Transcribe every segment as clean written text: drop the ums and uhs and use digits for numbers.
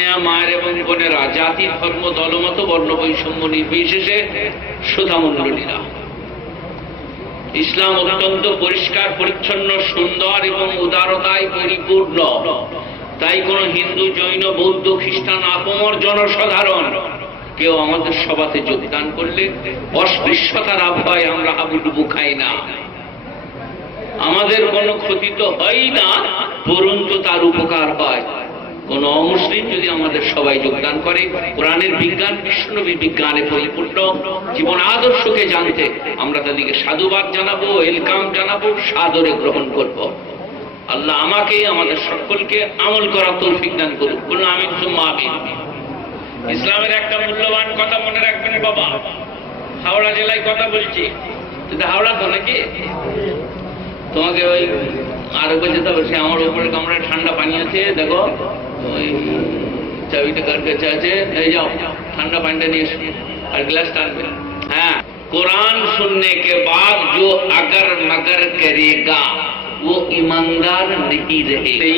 নেয়া মায়ের এবং বোনেরা, জাতি, ধর্ম, দলমত, বর্ণ বৈষম্য নির্বিশেষে শ্রোতামণ্ডলীরা, ইসলাম অত্যন্ত পরিষ্কার পরিচ্ছন্ন, সুন্দর এবং উদারতায় পরিপূর্ণ। তাই কোন হিন্দু, জৈন, বৌদ্ধ, খ্রিস্টান, আপমর জনসাধারণ কেউ আমাদের সভাতে যোগদান করলে অস্পৃশ্যতার আবহাওয়ায় আমরা হাবুডুবু খাই না। আমাদের কোনো ক্ষতি তো হয় না, বরঞ্চ তার উপকার হয়। কোন অমুসলিম যদি আমাদের সবাই যোগদান করে, কোরআনের বিজ্ঞান, বিশ্বনবী বিজ্ঞানে পরিপূর্ণ জীবন আদর্শকে জানতে, আমরা তাদেরকে সাধুবাদ জানাবো, ওয়েলকাম জানাবো, সাদরে গ্রহণ করব। আল্লাহ আমাকে, আমাদের সকলকে আমল করার তৌফিক দান করুন। বলুন আমিন সুম্মা আমিন। ইসলামের একটা মূল্যবান কথা মনে রাখবেন বাবা, হাওড়া জেলায় কথা বলছি, হাওড়া তো নাকি, তোমাকে ওই আর উপরে যেতে হবে। সে আমার উপরে কামরায় ঠান্ডা পানি আছে, দেখো ওই চাবিটা কার কাছে আছে, এই যাও ঠান্ডা পানিটা নিয়ে এসো আর গ্লাস টানবে। হ্যাঁ, কোরআন सुनने के बाद जो अगर मगर करेगा वो ईमानदार नहीं रहेगा।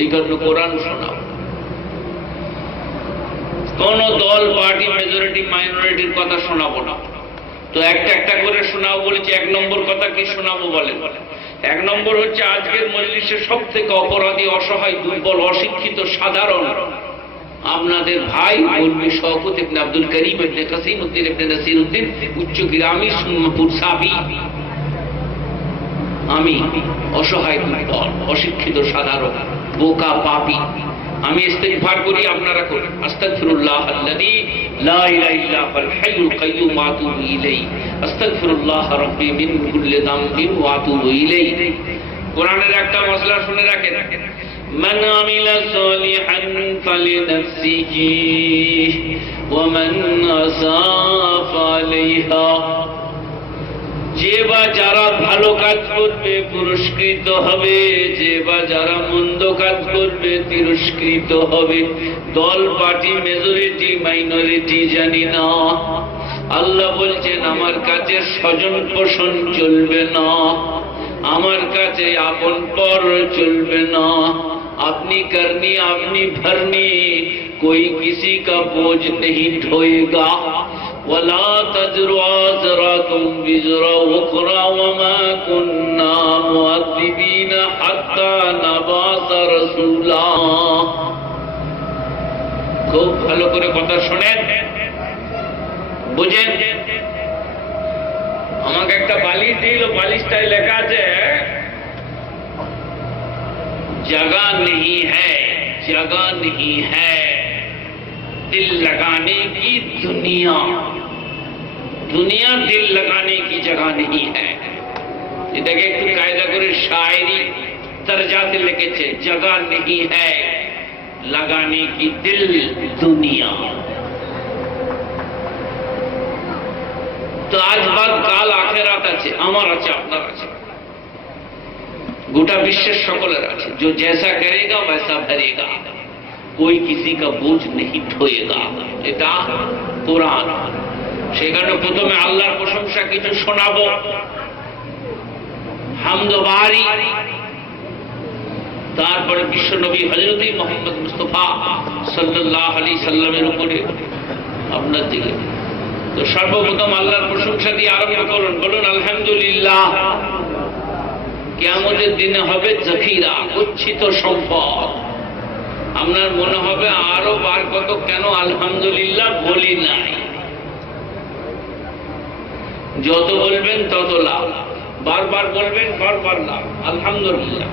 এই কারণে কোরআন শোনাও। কোন দল, পার্টি, মেজরিটি, মাইনরিটির কথা শোনাবো না। তো একটা একটা করে শোনাও বলেছি। এক নম্বর কথা কি শোনাবো বলেন? এক নম্বর হচ্ছে আজকের মজলিসের সব থেকে অপরাধী, অসহায়, দুর্বল, অশিক্ষিত, সাধারণ আপনাদের ভাই মৌলভী শওকত ইবনে আব্দুল করিম ইবনে কাসিম উদ্দিন ইবনে নাসির উদ্দিন, উচ্চ গ্রামী, সুন্নপুর সাবি। আমি অসহায়, দুর্বল, অশিক্ষিত, সাধারণ, বোকা, পাপী। আমি ইস্তিগফার করি, আপনারা করেন। আস্তাগফিরুল্লাহ আল্লাযী লা ইলাহা ইল্লা হুয়াল হাইয়ুল কাইয়্যুম ওয়া আতুবু ইলাইহি। আস্তাগফিরুল্লাহ রাব্বি মিন কুল্লি যামবিন ওয়া আতুবু ইলাইহি। কোরআনের একটা মশলা শুনে রাখেন, মান আমিলা সালিহান ফালিনাফসিহি ওয়া মান আসাআ ফালাইহা। যে বা যারা ভালো কাজ করবে পুরস্কৃত হবে, যে বা যারা মন্দ কাজ করবে তিরস্কৃত হবে। দল, পার্টি, মেজরিটি, মাইনরিটি জানি না। আল্লাহ বলছেন আমার কাছে স্বজন পোষণ চলবে না, আমার কাছে আপন পর চলবে না। আপনি করনি, আপনি ভরনি, कोई किसी का बोझ नहीं ढोएगा। वला तज़रु वाज़िरतुम विज़रा उख़रा वमा कुन्ना मुअद्दिबीना हत्ता नबअसा रसूला। খুব ভালো করে কথা শুনেন, বুঝেন। আমাকে একটা বালিশ দিল, বালিশটায় লেখা আছে जगह नहीं है, जगह नहीं है दिल लगाने की दुनिया। दुनिया दिल लगाने की जगह नहीं है। এটাকে একটু কায়দা করে শায়রি তরজাতে লিখেছে, जगह नहीं है लगाने की दिल दुनिया। তো আজ বাদ কাল আখেরাত আছে, আমার আছে, আপনার আছে, গোটা বিশ্বের সকলের আছে। जो जैसा करेगा वैसा भरेगा, कोई किसी का बोझ नहीं ढोएगा। এটা কোরআন। সেখানে প্রথমে আল্লাহর প্রশংসা কিছু শোনাবো, হামদ বারি। তারপরে বিশ্বনবী হযরত মুহাম্মদ মুস্তাফা সাল্লাল্লাহু আলাইহি সাল্লামের উপরে আপনার দিকে। তো সর্বপ্রথম আল্লাহর প্রশংসা দিয়ে আরম্ভ করুন, বলুন আলহামদুলিল্লাহ। কিয়ামতের দিনে হবে জখিরা, গচ্ছিত সম্পদ। আপনার মনে হবে আরো বার কত, কেন আলহামদুলিল্লাহ বলি নাই। যত বলবেন তত লাভ, বারবার বলবেন বারবার লাভ, আলহামদুলিল্লাহ।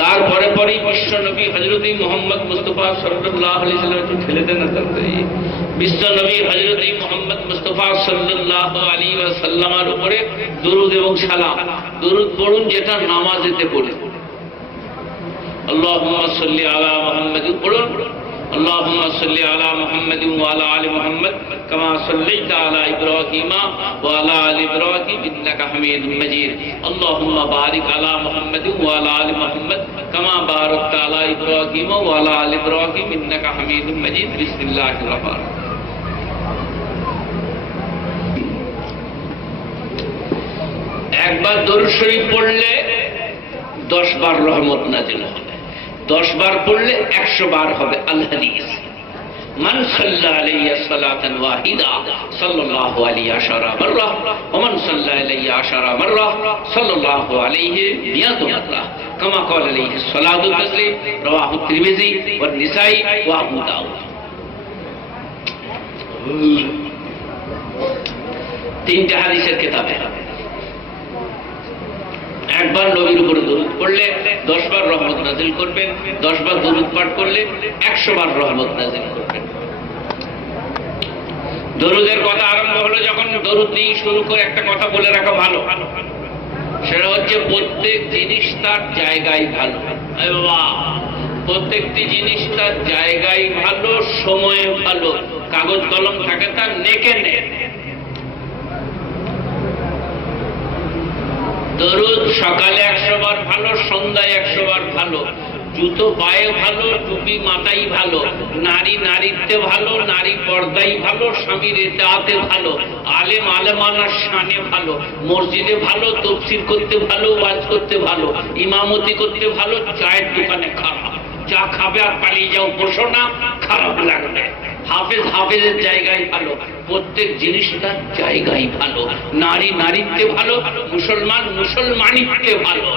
তারপরে পরেই বিশ্বনবী হযরত মুহাম্মদ মুস্তাফা সাল্লাল্লাহু আলাইহি সাল্লাম, একটু ঠেলে দেন না তাড়াতাড়ি। বিশ্বনবী হযরত মুহাম্মদ মুস্তাফা সাল্লাল্লাহু আলাইহি ওয়াসাল্লামের উপরে দরুদ এবং সালাম। দরুদ পড়ুন যেটা নামাজেতে পড়ে। আল্লাহুম্মা সাল্লি আলা মুহাম্মাদ পড়ুন, আল্লাহুম্মা সাল্লি আলা মুহাম্মাদ ওয়া আলা আলি মুহাম্মাদ কামা সাল্লাইতা আলা ইব্রাহিম ওয়া আলা আলি ইব্রাহিম ইন্নাকা হামিদুম মাজিদ। আল্লাহুম্মা বারিক আলা মুহাম্মাদ ওয়া আলা আলি মুহাম্মাদ কামা বারাকতা আলা ইব্রাহিম ওয়া আলা আলি ইব্রাহিম ইন্নাকা হামিদুম মাজিদ। বিসমিল্লাহির রহমানির রহিম। একবার দরুদ শরীফ পড়লে 10 বার রহমত নাজিল হবে। 10 বার পড়লে 100 বার হবে। আল হাদিস মান সাল্লা আলাইয়া সালাতান ওয়াহিদা সাল্লাল্লাহু আলাইহি আশারা মাররা ওয়া মান সাল্লা আলাইয়া আশারা মাররা সাল্লাল্লাহু আলাইহি মিয়াতু মাররা কামা ক্বালা আলাইহি সালাতু তাসলিম রাওয়াহু তিরমিজি ওয়া নিসাই ওয়া আবু দাউদ। 3টা হাদিসের কিতাবে একবার নবীর উপরে দরুদ পড়লে 10 বার রহমত নাযিল করবেন, 10 বার দরুদ পাঠ করলে 100 বার রহমত নাযিল করবেন। দরুদের কথা আরম্ভ হলো যখন, দরুদ দিয়ে শুরু করে একটা কথা বলে রাখা ভালো, সেটা হচ্ছে প্রত্যেক জিনিস তার জায়গায় ভালো। প্রত্যেকটি জিনিস তার জায়গায় ভালো, সময়ে ভালো। কাগজ কলম থাকে তার নেকে নে। দরুদ সকালে 100 বার ভালো, সন্ধ্যায় 100 বার ভালো। জুতো পায়ে ভালো, টুপি মাথায় ভালো। নারী নারীত্বে ভালো, নারী পর্দায় ভালো, স্বামীর ইতাআতে ভালো, আলেম আলেমানার শানে ভালো, মসজিদে ভালো, তাফসীর করতে ভালো, ওয়াজ করতে ভালো, ইমামতি করতে ভালো। চায়ের দোকানে খারাপ, চা খাবে আর পালিয়ে যাও, বসো না, খারাপ লাগবে। হাফেজ হাফেজের জায়গায় ভালো। প্রত্যেক জিনিস তার জায়গায় ভালো। নারী নারীত্বে ভালো, মুসলমান মুসলমানিত্বে ভালো।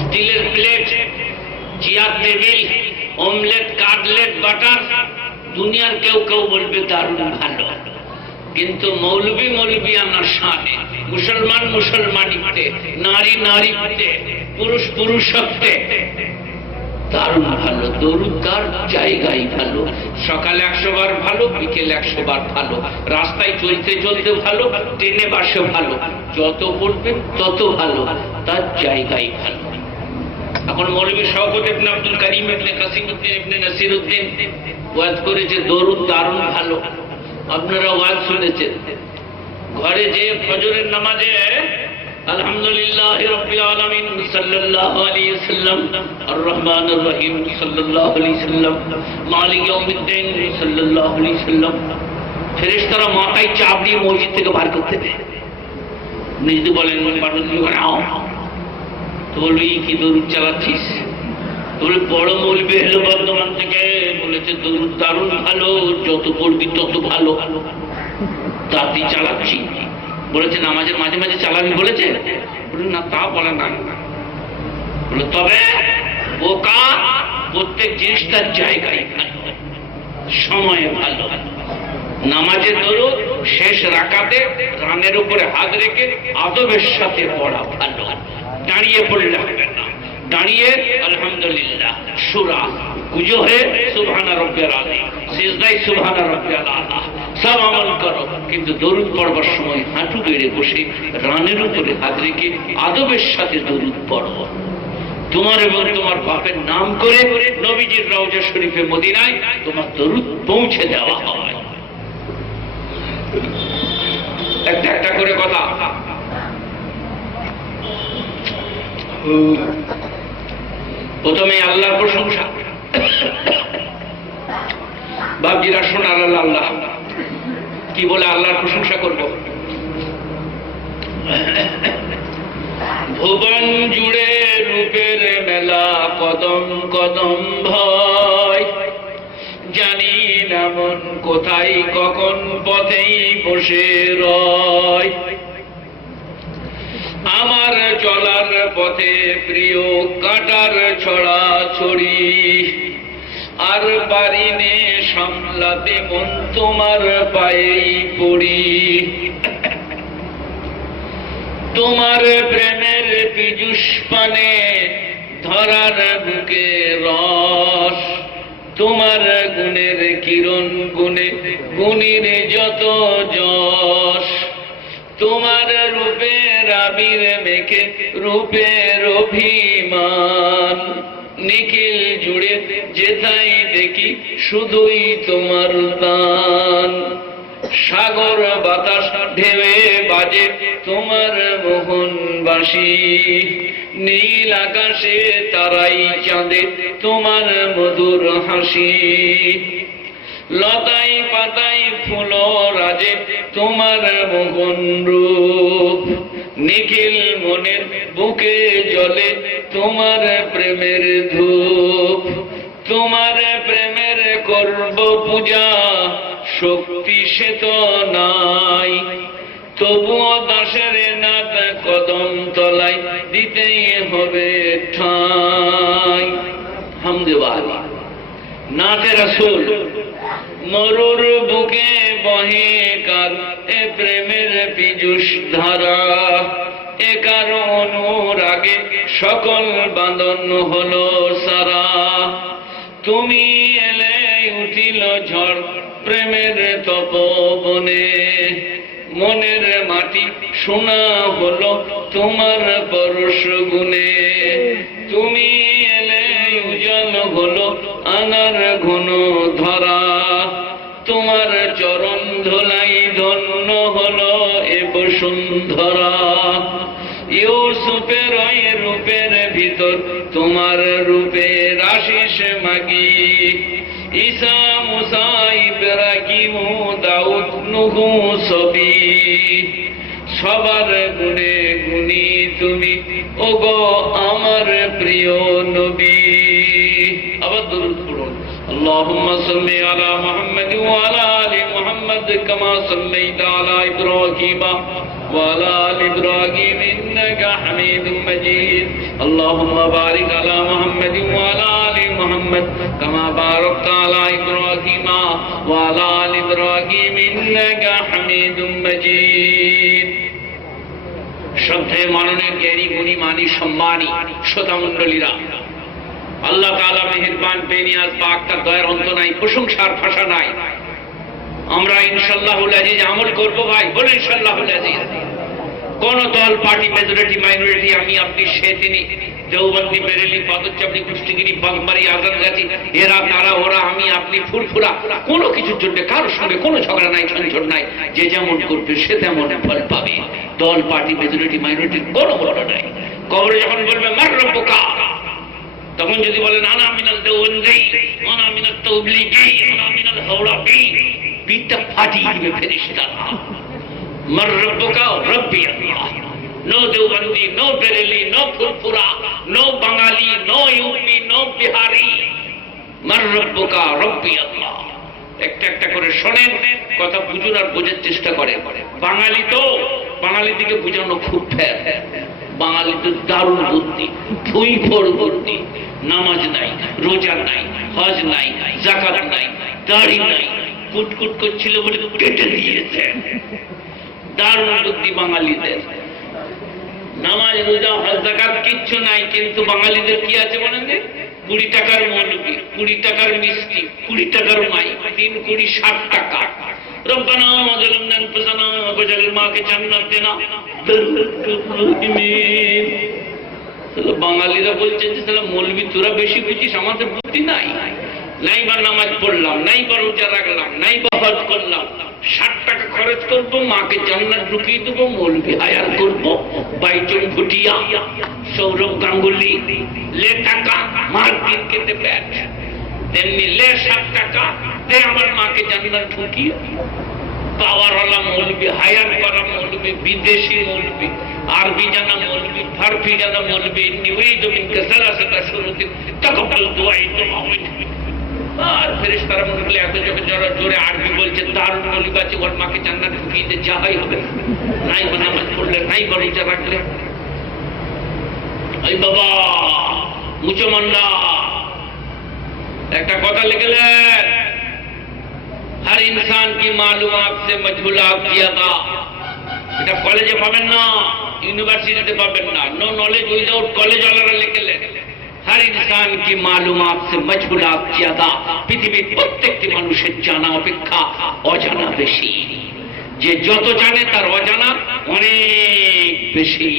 স্টিলের plate, chair table, omelette, cutlet, butter, দুনিয়ার কেউ কেউ বলবে দারুণ ভালো, কিন্তু মৌলবি মৌলবি আনার সাথে, মুসলমান মুসলমানিত্বে, নারী নারীত্বে, পুরুষ পুরুষত্বে দারুণ ভালো। দরুদ তার জায়গায় ভালো। সকালে 100 বার ভালো, বিকেলে 100 বার ভালো। রাস্তায় চলতে চলতে ভালো, ট্রেনে বাসে ভালো। যত পড়বেন তত ভালো, তার জায়গায় ভালো। এখন মৌলভী শওকত ইবনে আব্দুল করিম ইবনে কাসিমউদ্দিন ইবনে নাসিরউদ্দিন ওয়াজ করেছে দরুদ দারুণ ভালো। আপনারা ওয়াজ শুনেছেন। ঘরে যে ফজরের নামাজে আলহামদুলিল্লাহি রাব্বিল আলামিন সাল্লাল্লাহু আলাইহি ওয়াসাল্লাম, আর রহমানুর রহিম সাল্লাল্লাহু আলাইহি ওয়াসাল্লাম, মালিক ইয়াউমিদ্দিন সাল্লাল্লাহু আলাইহি ওয়াসাল্লাম, ফেরেশতারা মাথায় চাপ দিয়ে মসজিদ থেকে বার করতে দেয়। নিজে বলেন আও, তো বলবি কি দরুদ চালাচ্ছিস? তো বলে বড় মৌলবি এলো বর্ধমান থেকে, বলেছে দরুদ দারুণ ভালো, যত পড়বি তত ভালো, তাতেই চালাচ্ছি। বলেছে নামাজের মাঝে মাঝে চালাবি বলেছে? বলে না, তা বলে না। বলে তবে বোকা, প্রত্যেক জিনিসটার জায়গায় ভালো, সময়ে ভালো। নামাজে দরুদ শেষ রাকাতে রানের উপরে হাত রেখে আদবের সাথে পড়া ভালো। দাঁড়িয়ে পড়লে হবে না, দাঁড়িয়ে আলহামদুলিল্লাহ, সূরা গুজো হয়ে সুবহান রাব্বিয়াল আযীম, সিজদায় সুবহান রাব্বিয়াল আলা, সব আমল করো, কিন্তু দরুদ পড়বার সময় হাঁটু গেড়ে বসে রানের উপরে হাত রেখে আদবের সাথে দরুদ পড়ো। তোমার এবং তোমার বাপের নাম করে নবীজির রওজা শরীফে মদিনায় তোমার দরুদ পৌঁছে দেওয়া হয়। একটা একটা করে কথা। প্রথমে আল্লাহর প্রশংসা। বাপজিরা শোনার আল্লাহ কি বলে আল্লাহর প্রশংসা করব। ভুবন জুড়ে রূপের মেলা, কদম কদম ভয়, জানি না মন কোথায় কখন পথেই বসে রয়। আমার চলার পথে প্রিয় কাটার ছড়া ছড়ি, আর পারিনে সামলাতে মন তোমার পায়েই পড়ি। তোমার প্রেমের পীযুষ পানে ধরার বুকে রস, তোমার গুণের কিরণ গুণে গুণীর যত যশ। তোমার রূপের আবির মেখে রূপের অভিমান, নিখিল জুড়ে যেথায় দেখি শুধুই তোমার দান। সাগর বাতাস ঢেউয়ে বাজে তোমার মোহন বাঁশি, নীল আকাশে তারাই চাঁদে তোমার মধুর হাসি। লতাই পাতাই ফুল রাজে তোমার মোহন রূপ, নিখিল মনের বুকে জলে তোমার প্রেমের ধূপ, তোমার প্রেমের করব পূজা, শক্তি সে তো নাই, তবুও দাসের নাত কদম তলায় দিতেই হবে ঠাঁই। হামদুলিল্লাহ। নাতে রাসূল মরুর বুকে বহে কার এ প্রেমের পীযুষ ধারা, এ কার অনুরাগে সকল বাঁধন হলো সারা। তুমি এলে উঠিল ঝড় প্রেমের তপবনে, মনের মাটি সোনা হলো তোমার পরশ গুণে। তুমি এলে উজাল হলো আনার ঘন ধরা, তোমার চরণ ধোলাই ধন্য হলো এ বসুন্ধরা। ইউসুফের রূপের ভিতর তোমার রূপের আশিস মাগি, ঈসা মুসা ইব্রাহিম দাউদ নূহ সবই, সবার গুণে গুণী তুমি ওগো আমার প্রিয় নবী। আবার দরুদ পড়ুন। اللهم صل على محمد وعلى آل محمد كما صليت على إبراهيم وعلى آل إبراهيم إنك حميد مجيد. اللهم بارك على محمد وعلى آل محمد كما باركت على إبراهيم وعلى آل إبراهيم إنك حميد مجيد. শ্রদ্ধেয় মাননীয় জ্ঞানী গুণী মানী সম্মানী শ্রোতামণ্ডলীরা, আল্লাহ তাআলা মেহেরবান বেনিয়াজ পাক, তার দয়ার অন্ত নাই, প্রশংসার ভাষা নাই। আমরা ইনশাআল্লাহুল আজিজ আমল করব ভাই, বলে ইনশাআল্লাহুল আজিজ। কোন দল পার্টি মেজরিটি মাইনরিটি আমি আপনি সে তিনি, দেওবন্দি বেরেলি পাদচাপড়ি কুষ্টিগিরি বাগমারি আজানগাছি, এরা তারা ওরা আমি আপনি ফুরফুরা, কোনো কিছুর জন্য কারোর সঙ্গে কোনো ঝগড়া নাই, ঝঞ্ঝট নাই। যে যেমন করবে সে তেমন ফল পাবে। দল পার্টি মেজরিটি মাইনরিটির কোনো বড় নাই। কবরে যখন বলবে মার রব্বুকা, তখন যদি বলেন আনা মিনাল দেওবন্দি, আনা মিনাল তাবলিগি, আনা মিনাল হাওড়াবি, পিঠটা ফাটিয়ে দিবে ফেরেশতারা। মার রব্বুকা, রব্বি আল্লাহ। No Deobandi, no Bareilly, no Furfura, no Bengali, no UP, no Bihari. মার রব্বুকা, রব্বি আল্লাহ। একটা একটা করে শোনেন, কথা বুঝুন আর বোঝার চেষ্টা করেন। বাঙালি তো, বাঙালি দিকে বুঝানো খুব ফের। বাঙালি তো দারুণ বুদ্ধি, ফুই ফোর বুদ্ধি। নামাজ নাই, রোজা নাই, হজ নাই, যাকাত নাই, দাড়ি নাই, কুটকুট করছিল বলে কেটে দিয়েছে। দারুণ বুদ্ধি বাঙালিদের। নামাজ রোজা হজ যাকাত কিচ্ছু নাই, কিন্তু বাঙালিদের কি আছে বলেন? 20 টাকার মৌলবি, 20 টাকার মিষ্টি, 20 টাকার মাই, 3 কোটি 60 টাকা। রব্বানা যালামনা আনফুসানা ওয়াজাল মাকে জান্নাত দেনা। বাঙালিরা বলছেন যে সালা মৌলবি তোরা বেশি বুঝিস, আমাদের বুদ্ধি নাই। নাই বা নামাজ পড়লাম, নাই বা রোজা রাখলাম, নাই বা হজ করলাম, 60 টাকা খরচ করবো, মাকে জান্নাত ঢুকিয়ে দেবো, মৌলবি হায়ার করবো। বাইচুং ভুটিয়া, সৌরভ গাঙ্গুলি, লে টাকা মার দিন কেটে ব্যাট, তেমনি লে 60 টাকা দে আমার মাকে জান্নাত ঢুকিয়ে। পাওয়ারওয়ালা মৌলবি, হায়ার করা মৌলবি, বিদেশি মৌলবি, আরবি জানা মৌলবি, ফারসি জানা মৌলবি, নিউরিদু মিনকা সালাসাতা শুরুতিন তাকাব্বাল দুআই তুআউদ। আর ফেরেশতারা মনে করলে এত জোরে আরবি বলছে, দারুণ মৌলবি আছে, ওর মাকে জান্নাত ঢুকিয়ে দে, যাহাই হবে। নাই বা নামাজ পড়লে, নাই বা রোজা রাখলে। এই বাবা মুচো মান্ডা একটা কথা লিখলেন, हर इंसान की मालूमात से मजबूलात किया था। এটা কলেজে পাবেন না, ইউনিভার্সিটিতে পাবেন না। নো নলেজ উইদাউট কলেজ ওয়ালারা লিখলেন, हर इंसान की मालूमात से मजबूलात किया था। পৃথিবীর প্রত্যেকটি মানুষের জানা অপেক্ষা অজানা বেশি। যে যত জানে তার অজানা অনেক বেশি।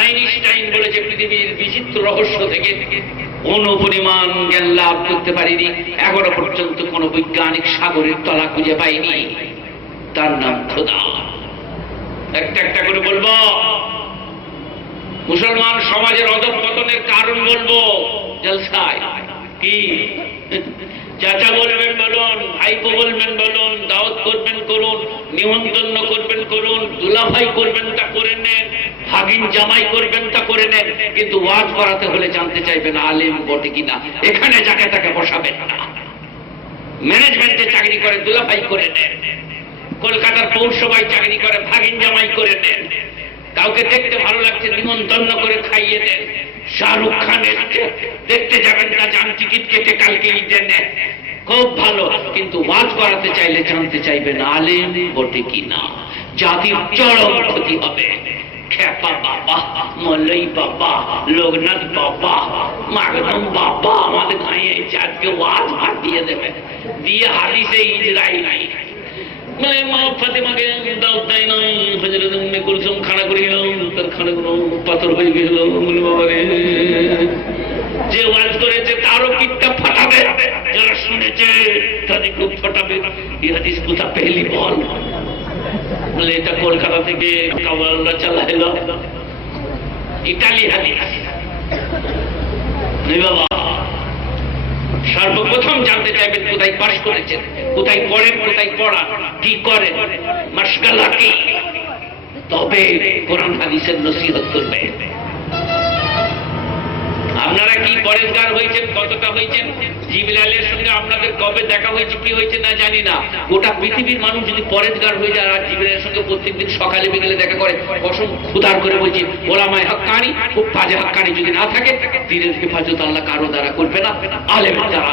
আইনস্টাইন বলেছে পৃথিবীর বিচিত্র রহস্য থেকে অনুপরিমাণ জ্ঞান লাভ করতে পারিনি, এখনো পর্যন্ত কোন বৈজ্ঞানিক সাগরের তলা খুঁজে পাইনি, তার নাম খোদা। একটা একটা করে বলবো, মুসলমান সমাজের অধঃপতনের কারণ বলবো জলসায়। কি চাচা বলবেন বলুন, ভাইপো বলবেন বলুন, দাওয়াত করবেন করুন, নিমন্ত্রণ করবেন করুন, দুলাভাই করবেন তা করে নেন, ভাগিন জামাই করবেন তা করে নেন, কিন্তু ওয়াজ করাতে হলে জানতে চাইবেন আলেম বটে কিনা। এখানে যাকে তাকে বসাবেন না। ম্যানেজমেন্টে চাকরি করে দুলাভাই করে নেন, কলকাতার পৌরসভায় চাকরি করে ভাগিন জামাই করে নেন, কাউকে দেখতে ভালো লাগছে নিমন্ত্রণ করে খাইয়ে দেন। শাহরুখ খানের দেখতে যাবেন তা যান, টিকিট কেটে কালকে ঈদে নেন, খুব ভালো, কিন্তু ওয়াজ করাতে চাইলে জানতে চাইবেন আলেম বটে কিনা। জাতির চরম ক্ষতি হবে। খেপা বাবা, মলই বাবা, লোকনাথ বাবা, মাগদম বাবা আমাদের গাঁয়ে আজকে ওয়াজ ভাত দিয়ে দেবে, দিয়ে হাদিসে ইজরাইল নাই মা ফাতেমাকে দাওয়াত দেয় নাই, হযরত উম্মে কুলসুম খানা করে গেল, তার খানাগুলো পাথর হয়ে গেল। বাবারে, যে ওয়াজ করেছে তারও পিঠটা ফাটাবে, যারা শুনেছে তাদের খুব ফাটাবে। এই হাদিস কোথা পেলি বল? বলে এটা কলকাতা থেকে কাওয়ালরা চালা এলো, ইতালি হাদিস। বাবা সর্বপ্রথম জানতে চাইবেন কোথায় পাশ করেছেন, কোথায় পড়েন, কোথায় পড়া, কি করেন, মাশগালা কি, তবে কোরআন হাদিসের নসিহত করবে। আপনারা কি পরেশগার হয়েছেন, কতটা হয়েছেন? জিবরাইলের সঙ্গে আপনাদের কবে দেখা হয়েছে, কি হয়েছে না জানি না। গোটা পৃথিবীর মানুষ যদি পরেশগার হয়ে যায় আর জিবরাইলের সঙ্গে প্রত্যেকদিন সকালে বিকেলে দেখা করে, কসম খুদার করে বলছি, ওলামায়ে হাক্কানি খুব বাজে হাক্কানি যদি না থাকে, দ্বীনের হেফাজত আল্লাহ কারো দ্বারা করবে না, আলেমের দ্বারা,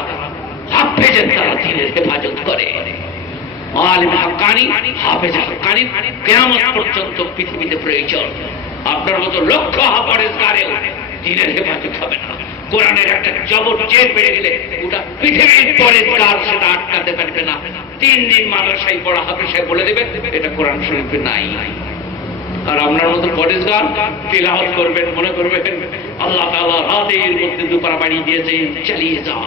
হাফেজের দ্বারা দ্বীনের হেফাজত করে। আলেম হাক্কানি, হাফেজ হাক্কানি কিয়ামত পর্যন্ত পৃথিবীতে প্রয়োজন। আপনার মতো লক্ষ পরেশগারেও দ্বীনের হেফাজত হবে না। কোরআনের একটা জবর জেদ বেড়ে গেলে ওটা পৃথিবীর পরেশগার সেটা আটকাতে পারবে না। 3 দিন মাদ্রাসায় পড়া হবে, সে বলে দেবে এটা কোরআন শরীফে নাই। আর আপনার মতো পরেশগার তিলাওয়াত করবেন, মনে করবেন আল্লাহ তাআলা রাতের মধ্যে দুপারা বাড়িয়ে দিয়েছেন, চালিয়ে যাও।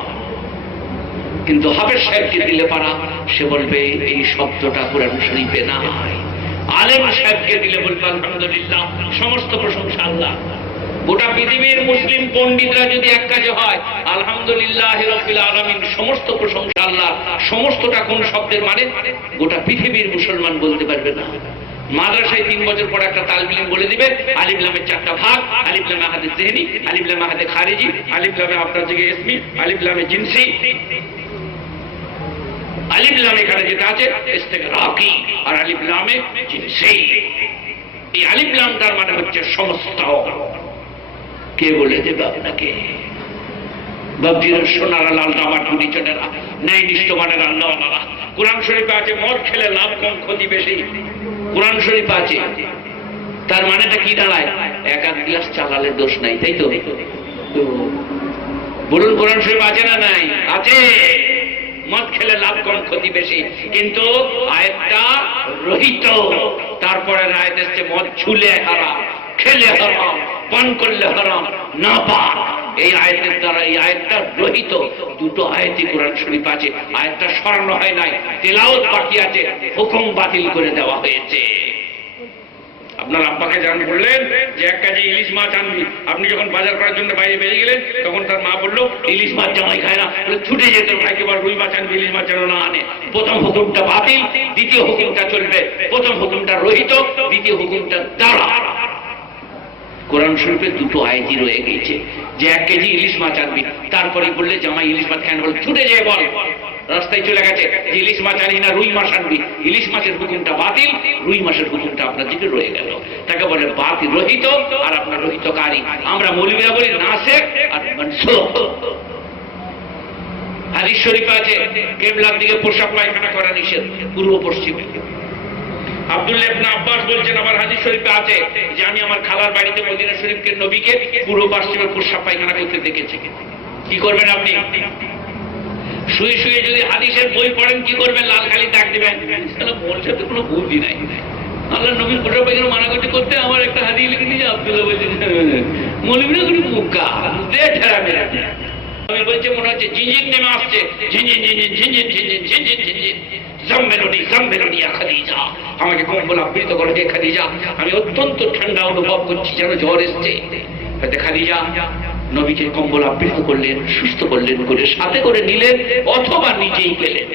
কিন্তু হাফেজ সাহেবকে দিলে পারা, সে বলবে এই শব্দটা কোরআন শরীফে নাই। আলেম সাহেবকে দিলে বলবে আলহামদুলিল্লাহ, সমস্ত প্রশংসা আল্লাহ। গোটা পৃথিবীর মুসলিম পণ্ডিতরা যদি এক কাজে হয়, আলহামদুলিল্লাহ রাব্বিল আলামিন, সমস্ত প্রশংসা আল্লাহ, সমস্তটা কোন শব্দের মানে গোটা পৃথিবীর মুসলমান বলতে পারবে না। মাদ্রাসায় 3 বছর পর একটা তালবিল বলে দিবে, আলিফ লামের 4টা ভাগ, আলিফ লামে আহাদে যিহনি, আলিফ লামে আহাদে খারিজি, আলিফ লামে আপনার থেকে ইসমি, আলিফ লামে জিনসি, আলিফ লাম এখানে যেটা আছে ইস্তিগরাকি, আর আলিফ লামে জিনসি। এই আলিফ লামটার মানে হচ্ছে সমস্ত। কে বলে দেবে আপনাকে? বাবজিরা, সোনারা, লালটা, আমার গুণীজনেরা, ন্যায় নিষ্ঠমানের আল্লাহওয়ালারা, কোরআন শরীফে আছে মদ খেলে লাভ কম ক্ষতি বেশি। কোরআন শরীফে আছে, তার মানেটা কি দাঁড়ায়? 1 গ্লাস চালালে দোষ নাই, তাই তো? বলুন, কোরআন শরীফ আছে না নাই? আছে। মদ খেলে লাভ কম ক্ষতি বেশি, কিন্তু আয়াতটা রহিত। তারপরে আয়াত এসছে মদ ছুলে হারাম, খেলে হারাম, পান করলে হারাম, না পাক। এই আয়াতের দ্বারা এই আয়াতটা রহিত। 2টো আয়াতই কোরআন শরীফ আছে, আয়াতটা সরানো হয় নাই, তেলাওয়াত বাকি আছে, হুকুম বাতিল করে দেওয়া হয়েছে। আপনার আব্বাকে জান বললেন যে 1 কেজি ইলিশ মাছ আনবি, আপনি যখন বাজার করার জন্য বাইরে বেরিয়ে গেলেন, তখন তার মা বললো ইলিশ মাছ জামাই খায় না, ছুটে যেত ভাইকে বল রুই মাছ আনবি, ইলিশ মাছ যেন না আনে। প্রথম হুকুমটা বাতিল, দ্বিতীয় হুকুমটা চলবে। প্রথম হুকুমটা রহিত, দ্বিতীয় হুকুমটা দ্বারা। কোরআন শরীফে 2টো আয়াতই রয়ে গেছে যে 1 কেজি ইলিশ মাছ আনবি, তারপরে বললে জামাই ইলিশ মাছ খায় না, বলে ছুটে যেয়ে বল, রাস্তায় চলে গেছে যে ইলিশ মাছ আনি না, রুই মাছ আনবি। ইলিশ মাছের হুকুমটা বাতিল, রুই মাছের হুকুমটা আপনার দিকে রয়ে গেল। তাকে বলে বাতিল রহিত, আর আপনার রহিতকারী। আমরা মৌলবীরা বলি নাসেখ আর মানসুখ। হাদিস শরীফে আছে কিবলার দিকে প্রসাব পায়খানা করা নিষেধ, পূর্ব পশ্চিমে। আব্দুল্লাহ ইবনে আব্বাস বলছেন, আমার হাদিস শরীফে আছে যে আমি আমার খালার বাড়িতে মদিনা শরীফকে নবীকে পূর্ব পশ্চিমে প্রসাব পায়খানা করতে দেখেছি। কি করবেন আপনি? শুয়ে শুয়ে যদি হাদিসের বই পড়েন, কি করবেন? লাল খালি দাগ দিবেন। বলছে তো কোনো বুদ্ধি নাই, আল্লাহ নবীর প্রসাব পায়খানা মানা করতে আমার একটা হাদিস লিখে দিয়েছে। আব্দুল্লাহ বলছেন মৌলবীরা কোনো বোকা, আমি বলছে মনে হচ্ছে ঝিনঝিন নেমে আসছে, ঝিনঝিন ঝিনঝিন ঝিনঝিন ঝিনঝিন ঝিনঝিন ঝিনঝিন, জাম্মেলনি খাদিজা, আমাকে কম্বল আবৃত করে খাদিজা। আমি অত্যন্ত ঠান্ডা অনুভব করছি, যেন জ্বর এসছে। খাদিজা নবীকে কম্বল আবৃত করলেন, সুস্থ করলেন, করে সাথে করে নিলেন অথবা নিজেই গেলেন,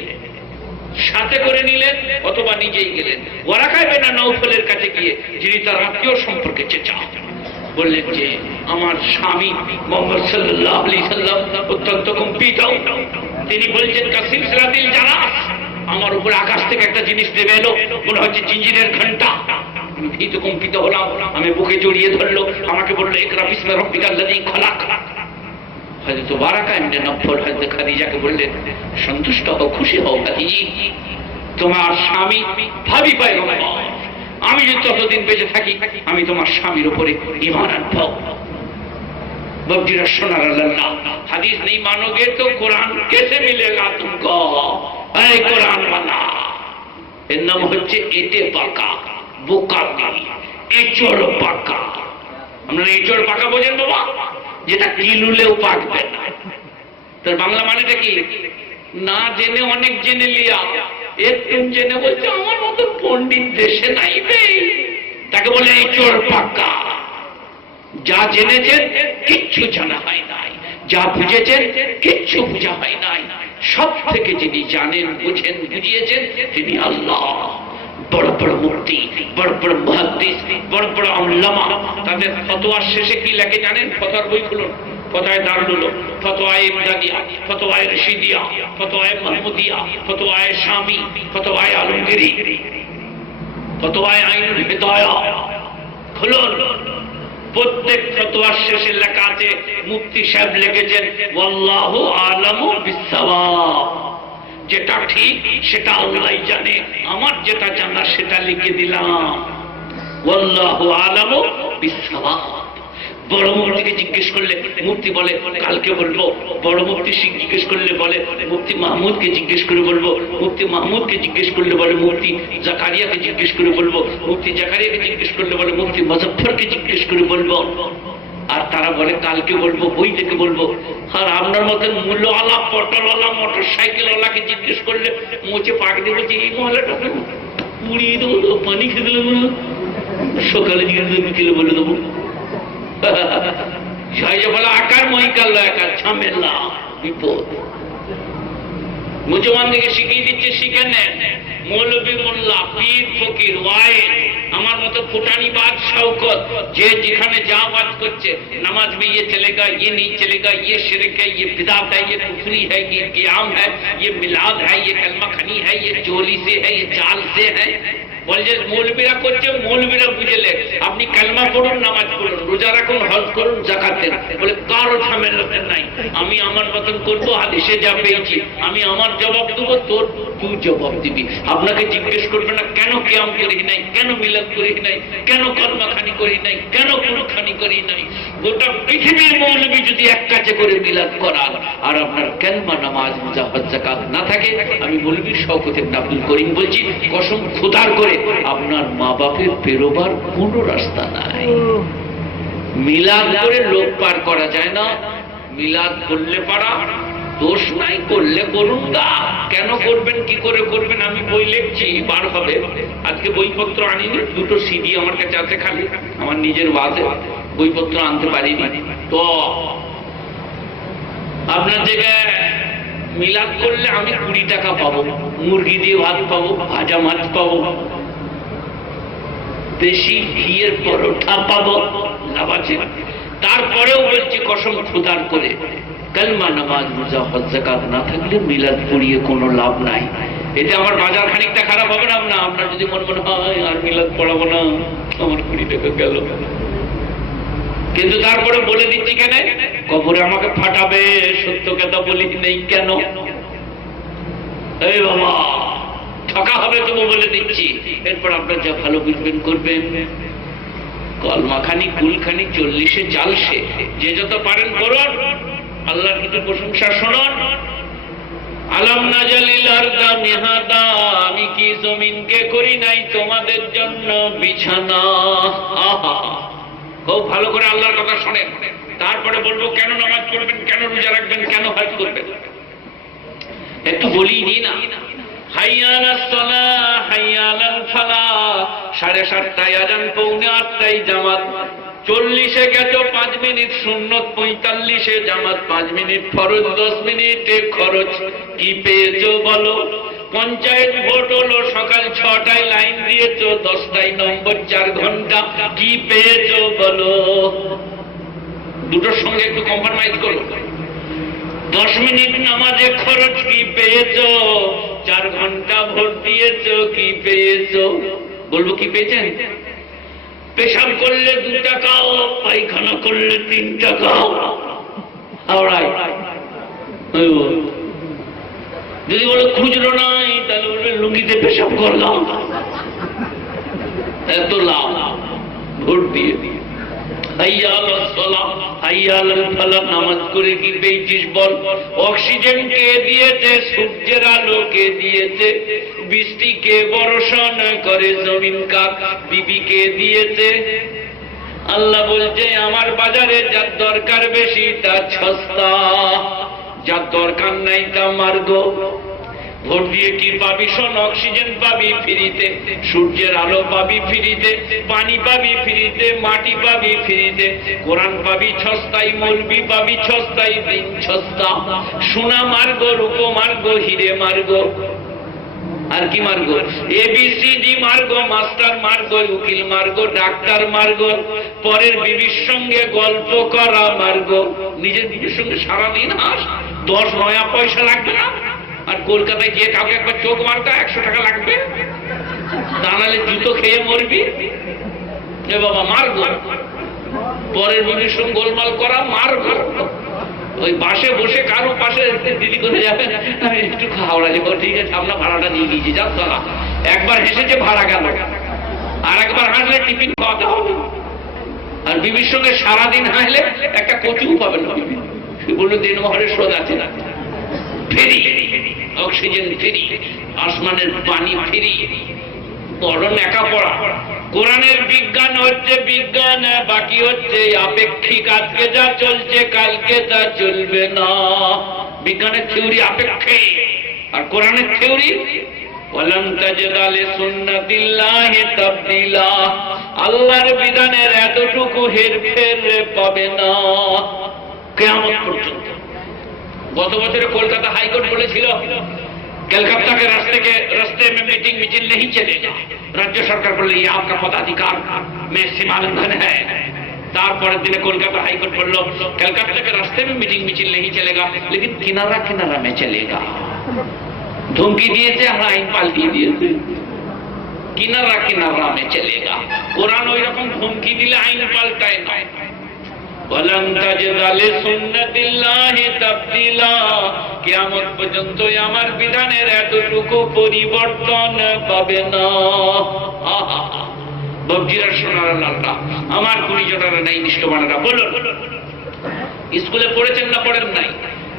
সাথে করে নিলেন অথবা নিজেই গেলেন। ওয়ারাকা ইবনে নাওফলের কাছে গিয়ে, যিনি তার আত্মীয় সম্পর্কে চেঁচা, বললেন যে আমার স্বামী মুহাম্মদ সাল্লাল্লাহু আলাইহি সাল্লাম অত্যন্ত কম্পিত। তিনি বলছেন কাসিম সিরাতিল জারাস, আমার উপর আকাশ থেকে একটা জিনিস নেমে এলো, মনে হচ্ছে জিঞ্জিরের ঘন্টা। আমি ভীত কম্পিত হলাম, আমি বুকে জড়িয়ে ধরলো, আমাকে বললো ইকরা বিসমি রাব্বিকাল্লাযী খলাক। হযরত ওয়ারাকা ইবনে নাওফল হযরত খাদিজাকে বললেন, সন্তুষ্ট হও, খুশি হও খাদিজি, তোমার স্বামী ভাবি পয়গম্বর, আমি যদি ততদিন বেঁচে থাকি আমি তোমার স্বামীর উপরে ঈমান আনবো। বকজিরা শোনার আল্লাহ, হাদিস नहीं मानोगे तो कुरान कैसे मिलेगा तुमको? এই কোরআন वाला, এর নাম হচ্ছে এটে পাকা, বোকা নেই, এচড় পাকা। আপনারা এচড় পাকা বোঝেন বাবা? যেটা কিলুলেও পাকবে না। তার বাংলা মানেটা কি? না জেনে অনেক জেনে লিয়া, একটু জেনে বলছে আমার মতো পণ্ডিত দেশে নাই রে, তাকে বলে এচড় পাকা। যা জেনেছেন কিচ্ছু জানা হয় নাই, যা বুঝেছেন কিচ্ছু বুঝা হয় নাই। সব থেকে যিনি জানেন, বুঝেন, বুঝিয়েছেন তিনি আল্লাহ। বড় বড় মুফতি, বড় বড় মুহাদ্দিস, বড় বড় উলামা, তাদের ফতোয়ার শেষে কি লেখে জানেন? ফতোয়ার বই খুলুন, ফতোয়ায়ে দারুল উলুম, ফতোয়ায়ে ইমদাদিয়া, ফতোয়ায়ে রশিদিয়া, ফতোয়ায়ে মাহমুদিয়া, ফতোয়ায়ে শামি, ফতোয়ায়ে আলমগীরি, ফতোয়ায়ে আইনুল হিদায়া। খুলুন, প্রত্যেক ফতোয়ার শেষে লেখা আছে, মুফতি সাহেব লিখেছেন ওয়াল্লাহু আলামু বিসসাওয়াব। যেটা ঠিক সেটা আল্লাহই জানে, আমার যেটা জানা সেটা লিখে দিলাম। ওয়াল্লাহু আলামু বিসসাওয়াব। বড় মুফতিকে জিজ্ঞেস করলে মুফতি বলে কালকে বলবো, বড় মুফতি জিজ্ঞেস করলে বলে মুফতি মাহমুদকে জিজ্ঞেস করে বলবো, মুফতি মাহমুদকে জিজ্ঞেস করলে বলে মুফতি জাকারিয়াকে জিজ্ঞেস করে বলবো, মুফতি জাকারিয়াকে জিজ্ঞেস করলে বলে মুফতি মুজফফরকে জিজ্ঞেস করে বলবো। আর তারা বলে কালকে বলবো, বই থেকে বলবো। আর আপনার মতন মূল্যওয়ালা, পটলওয়ালা, মোটর সাইকেলওয়ালাকে জিজ্ঞেস করলে মোচে পাক দিয়ে বলছে এই মহলাটা পুড়িয়ে দেবো, পানি খেতে দেবো, সকালে জিজ্ঞেস বিকেলে বলে দেবো। বলে আকার মহিকাল একার ঝামেলা, বিপদ। মুসলমান থেকে শিখিয়ে দিচ্ছে, শিখে নেন। মৌলবী, মোল্লা, পীর, ফকির, ওয়াইজ, আমার মতো ফুটানিবাজ, শওকত, যে যেখানে যা বাত করছে, নামাজ में ये चलेगा, ये नहीं चलेगा, ये शिरक है, ये बिदात है, ये कुफरी है, ये क़ियाम है, ये मिलाद है, ये कलमा खनी है, ये चोली से है, ये चाल से है। বলছে মৌলবীরা করছে, মৌলবীরা বুঝলে আপনি কালমা পড়ুন, নামাজ পড়ুন, রোজা রাখুন, হজ করুন, যাকাত দেন। বলে কারো ঝামেলা নাই, আমি আমার মতন করবো, হাদিসে যা পেয়েছি আমি আমার জবাব দেবো, তোর তুই জবাব দিবি। আপনাকে জিজ্ঞেস করবে না কেন কিয়াম করি নাই, কেন মিলাদ করি নাই, কেন কলমা খানি করি নাই, কেন কোন খানি করি নাই। গোটা পৃথিবীর মৌলবী যদি এক কাছে করে মিলাদ করান আর আপনার কালমা, নামাজ, রোজা, হজ, যাকাত না থাকে, আমি মৌলবী শওকত ইবনে আব্দুল করিম বলছি, কসম খোদার করে আপনার মা বাপের বেরোবার কোন রাস্তা নাই। মিলাদ করে লোক পার করা যায় না, মিলাদ করলে পারা, দোষ নাই, করলে করুন গা। কেন করবেন, কি করে করবেন, আমি বই লিখছি, বার হবে। আজকে বইপত্র আনিনি, দুটো সিডি আমার কাছে আছে খালি, আমার নিজের ওয়াজে, বইপত্র আনতে পারিনি। তো আপনার জায়গায় মিলাদ করলে আমি 20 টাকা পাবো, মুরগি দিয়ে ভাত পাবো, ভাজা মাছ পাবো, দেশি ঘিয়ের পরোটা পাবো, লাভ আছে। তারপরেও বলছি কসম খোদার করে, কালমা, নামাজ, রোজা, হজ, যাকাত না থাকলে মিলাদ পড়িয়ে কোনো লাভ নাই। এতে আমার বাজার খানিকটা খারাপ হবে না? না, আপনার যদি মনে হয় আর মিলাদ পড়াবো না, আমার 20 টাকা গেল। কিন্তু তারপরে বলে দিচ্ছি কেন, কবরে আমাকে ফাটাবে, সত্য কথা বলি নেই কেন। এই বাবা, ঠকা হবে তবু বলে দিচ্ছি। এরপর আপনার যা ভালো বুঝবেন করবেন। কলমাখানি, কুলখানি, 40-এ জালসে, যে যত পারেন করুন, আল্লাহর কিছু প্রশংসা শুনুন। আলাম নাজালিল আরদা মিহাদা, আমি কি জমিনকে করি নাই তোমাদের জন্য বিছানা। আহা, খুব ভালো করে আল্লাহর কথা শোনেন। তারপরে বলবো কেন নামাজ পড়বেন, কেন রোজা রাখবেন, কেন হজ করবেন। একটু বলি নি না, হাইয়া আলাস সালাহ, হাইয়া আলাল ফালাহ, 7:30টায় আযান, 7:45টায় জামাত, 40-এ গেছো 5 মিনিট সুন্নত, 45-এ জামাত 5 মিনিট ফরজ, 10 মিনিটে খরচ, কি পেয়েছো বলো? পঞ্চায়েত ভোট হলো, সকাল 6টায় লাইন দিয়েছো, 10টায় নম্বর, 4 ঘন্টা, কি পেয়েছো বলো? দুটোর সঙ্গে একটু কম্প্রোমাইজ করো। 10 মিনিট নামাজে খরচ, কি পেয়েছো? 4 ঘন্টা ভোট দিয়েছো, কি পেয়েছো? বলবো কি পেয়েছেন? পেশাব করলে 2 টাকাও, পায়খানা করলে 3 টাকাও। যদি বলো খুচরো নাই, তাহলে বলবে লুঙ্গিতে পেশাব করলাম। এত লাভ ভোট দিয়ে দিয়ে। নামাজ করে কি পেয়েছিস বল? অক্সিজেন কে দিয়েছে? সূর্যের আলো কে দিয়েছে? বৃষ্টি কে বর্ষণ করে? জমিন কাক বিবি কে দিয়েছে? আল্লাহ বলছে আমার বাজারে যার দরকার বেশি তার সস্তা, যার দরকার নাই তা মার্গ। ভোট দিয়ে কি পাবি? শোন, অক্সিজেন পাবি ফ্রিতে, সূর্যের আলো পাবি ফ্রিতে, পানি পাবি ফ্রিতে, মাটি পাবি ফ্রিতে, কোরআন পাবি সস্তায়, মৌলবি পাবি সস্তায়, দিন সস্তা, সোনা মার্গ, রূপ মার্গ, হিরে মার্গ, আর কি মার্গ? ABCD মার্গ, মাস্টার মার্গ, উকিল মার্গ, ডাক্তার মার্গ, পরের বিবির সঙ্গে গল্প করা মার্গ, নিজের বিবির সঙ্গে সারাদিন হাস, 10 নয়া পয়সা লাগবে না। আর কলকাতায় গিয়ে কাউকে একবার চোখ মারতে 100 টাকা লাগবে, তা নাহলে জুতো খেয়ে মরবি। এ বাবা মার্গ, পরের বিবির সঙ্গে গোলমাল করা মার্গ। ওই বাসে বসে কারো পাশে দিদি করে যাবেন, আমি একটু হাওড়া যাবো, ঠিক আছে আপনার ভাড়াটা নিয়ে গিয়েছি, যাও চলা। একবার হেসেছে ভাড়া গেল, আর একবার হাসলে টিফিন খাওয়াতে হবে। আর বিবির সঙ্গে সারাদিন হাসলে একটা কচু পাবেন না। বললো দিনমহরের শোধ আছে না, ফেরি, অক্সিজেন ফেরি, আসমানের পানি ফেরি, বড় একা পড়া। কোরআনের বিজ্ঞান হচ্ছে বিজ্ঞান, বাকি হচ্ছে আপেক্ষিক। আজকে যা চলছে কালকে তা চলবে না। বিজ্ঞানের থিওরি আপেক্ষিক, আর কোরআনের থিওরি ওয়ালাম তাজিদ লিসুন্নাতিল্লাহি তাবদীলা। আল্লাহর বিধানের এতটুকু হেরফের পাবে না কিয়ামত পর্যন্ত। গত বছরে কলকাতা হাইকোর্ট বলেছিল कलकत्ता के रास्ते में मीटिंग मिचिल नहीं चलेगा। राज्य सरकार बोले ये आपका पदाधिकार में सीमा लंघन है। तारपरेर दिने कलकाता हाईकोर्ट बोलो कलकत्ता के रास्ते में मीटिंग मिचिल नहीं चलेगा, लेकिन किनारा किनारा में चलेगा। धमकी दिए थे, हमरा आईन पाल्टिए दिए थे, किनारा किनारा में चलेगा। कुरान ওই রকম ধমকি দিলে আইন পাল্টায় না। ওয়ালাম তাজিদ লিসুন্নাতিল্লাহি তাবদীলা। কিয়ামত পর্যন্ত আমার বিধানের এতটুকু পরিবর্তন পাবে না। বকজিরা সোনার লালটা আমার গুণীজনেরা নাই, নিষ্ঠবানেরা বলুন, স্কুলে পড়েছেন না পড়েন নাই?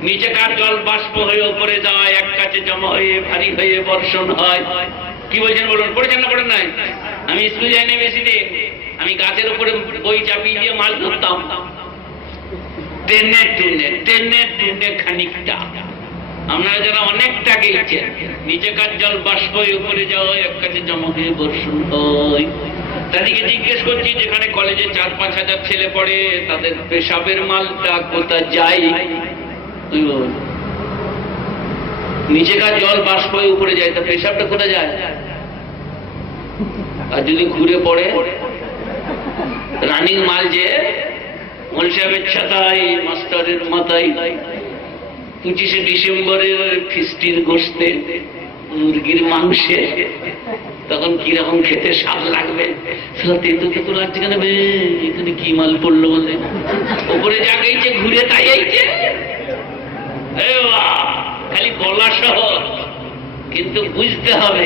নিচেকার জল বাষ্প হয়ে উপরে যায়, এক কাছে জমা হয়ে ভারী হয়ে বর্ষণ হয়। কি বলছেন বলুন, পড়েছেন না পড়েন নাই? আমি স্কুল যাইনি বেশি দিন, আমি গাছের উপরে বই চাপিয়ে দিয়ে মাছ ধরতাম, টেনে টেনে টেনে টেনে খানিকটা। আপনারা যারা অনেকটা গেছেন, নিচেকার জল বাষ্প হয়ে উপরে যাওয়া, এক কাছে জমা হয়ে বর্ষণ হয়। তাদেরকে জিজ্ঞেস করছি, যেখানে কলেজে 4-5 হাজার ছেলে পড়ে, তাদের পেশাবের মালটা কোথা যায়? নিচেকার জল বাষ্প হয়ে উপরে যায়, তা পেশাবটা কোথা যায়? আর যদি ঘুরে পড়ে রানিং মাল, যে মল সাহেবের ছাতায়, মাস্টারের মাথায় 25শে ডিসেম্বরের ফিস্টির গোস্তে, মুরগির মাংসে, তখন কিরকম খেতে স্বাদ লাগবে। তেঁতুকে তো লাগছে কেন, এখানে কি মাল পড়লো বলে ওপরে যা গেছে ঘুরে তাই আইছে, খালি বলা সহজ, কিন্তু বুঝতে হবে।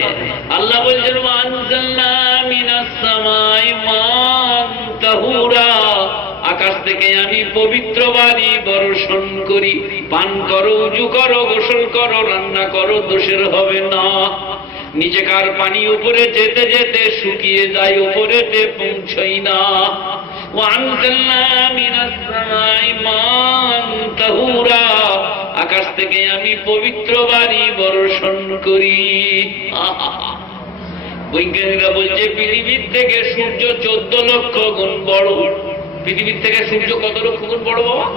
আল্লাহ বলছেন আনজালনা মিনাস সামাই মান তাহুরা, আকাশ থেকে আমি পবিত্র বাণী বর্ষণ করি, পান করো, উজু করো, গোসল করো, রান্না করো, দোষের হবে না। নিচেকার পানি উপরে যেতে যেতে শুকিয়ে যায়, উপরেতে পৌঁছই না। ওয়ানজালনা মিনাস সামাই মান তাহুরা, আকাশ থেকে আমি পবিত্র বাণী বর্ষণ করি। বৈজ্ঞানিকরা বলছে পৃথিবীর থেকে সূর্য 14 লক্ষ গুণ বড়। পৃথিবীর থেকে সূর্য কত লক্ষ গুণ বড় বাবা?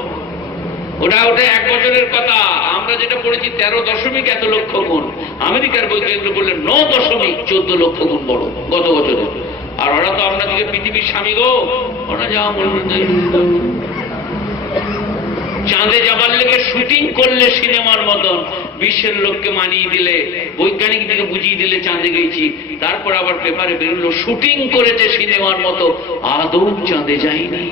ওটা 1 বছরের কথা। আমরা যেটা পড়েছি 13 এত লক্ষ গুণ। আমেরিকার বৈজ্ঞানিকরা বললেন 9.14 লক্ষ গুণ বড় গত বছরে। আর ওরা তো আপনাদেরকে পৃথিবীর স্বামী গো, ওরা যা চাঁদে যাবার লেগে শুটিং করলে সিনেমার মতন, বিশ্বের লোককে মানিয়ে দিলে, বৈজ্ঞানিক দিকে বুঝিয়ে দিলে চাঁদে গেছি, তারপর আবার পেপারে বেরোলো শুটিং করেছে সিনেমার মতো, আদৌ চাঁদে যায়নি।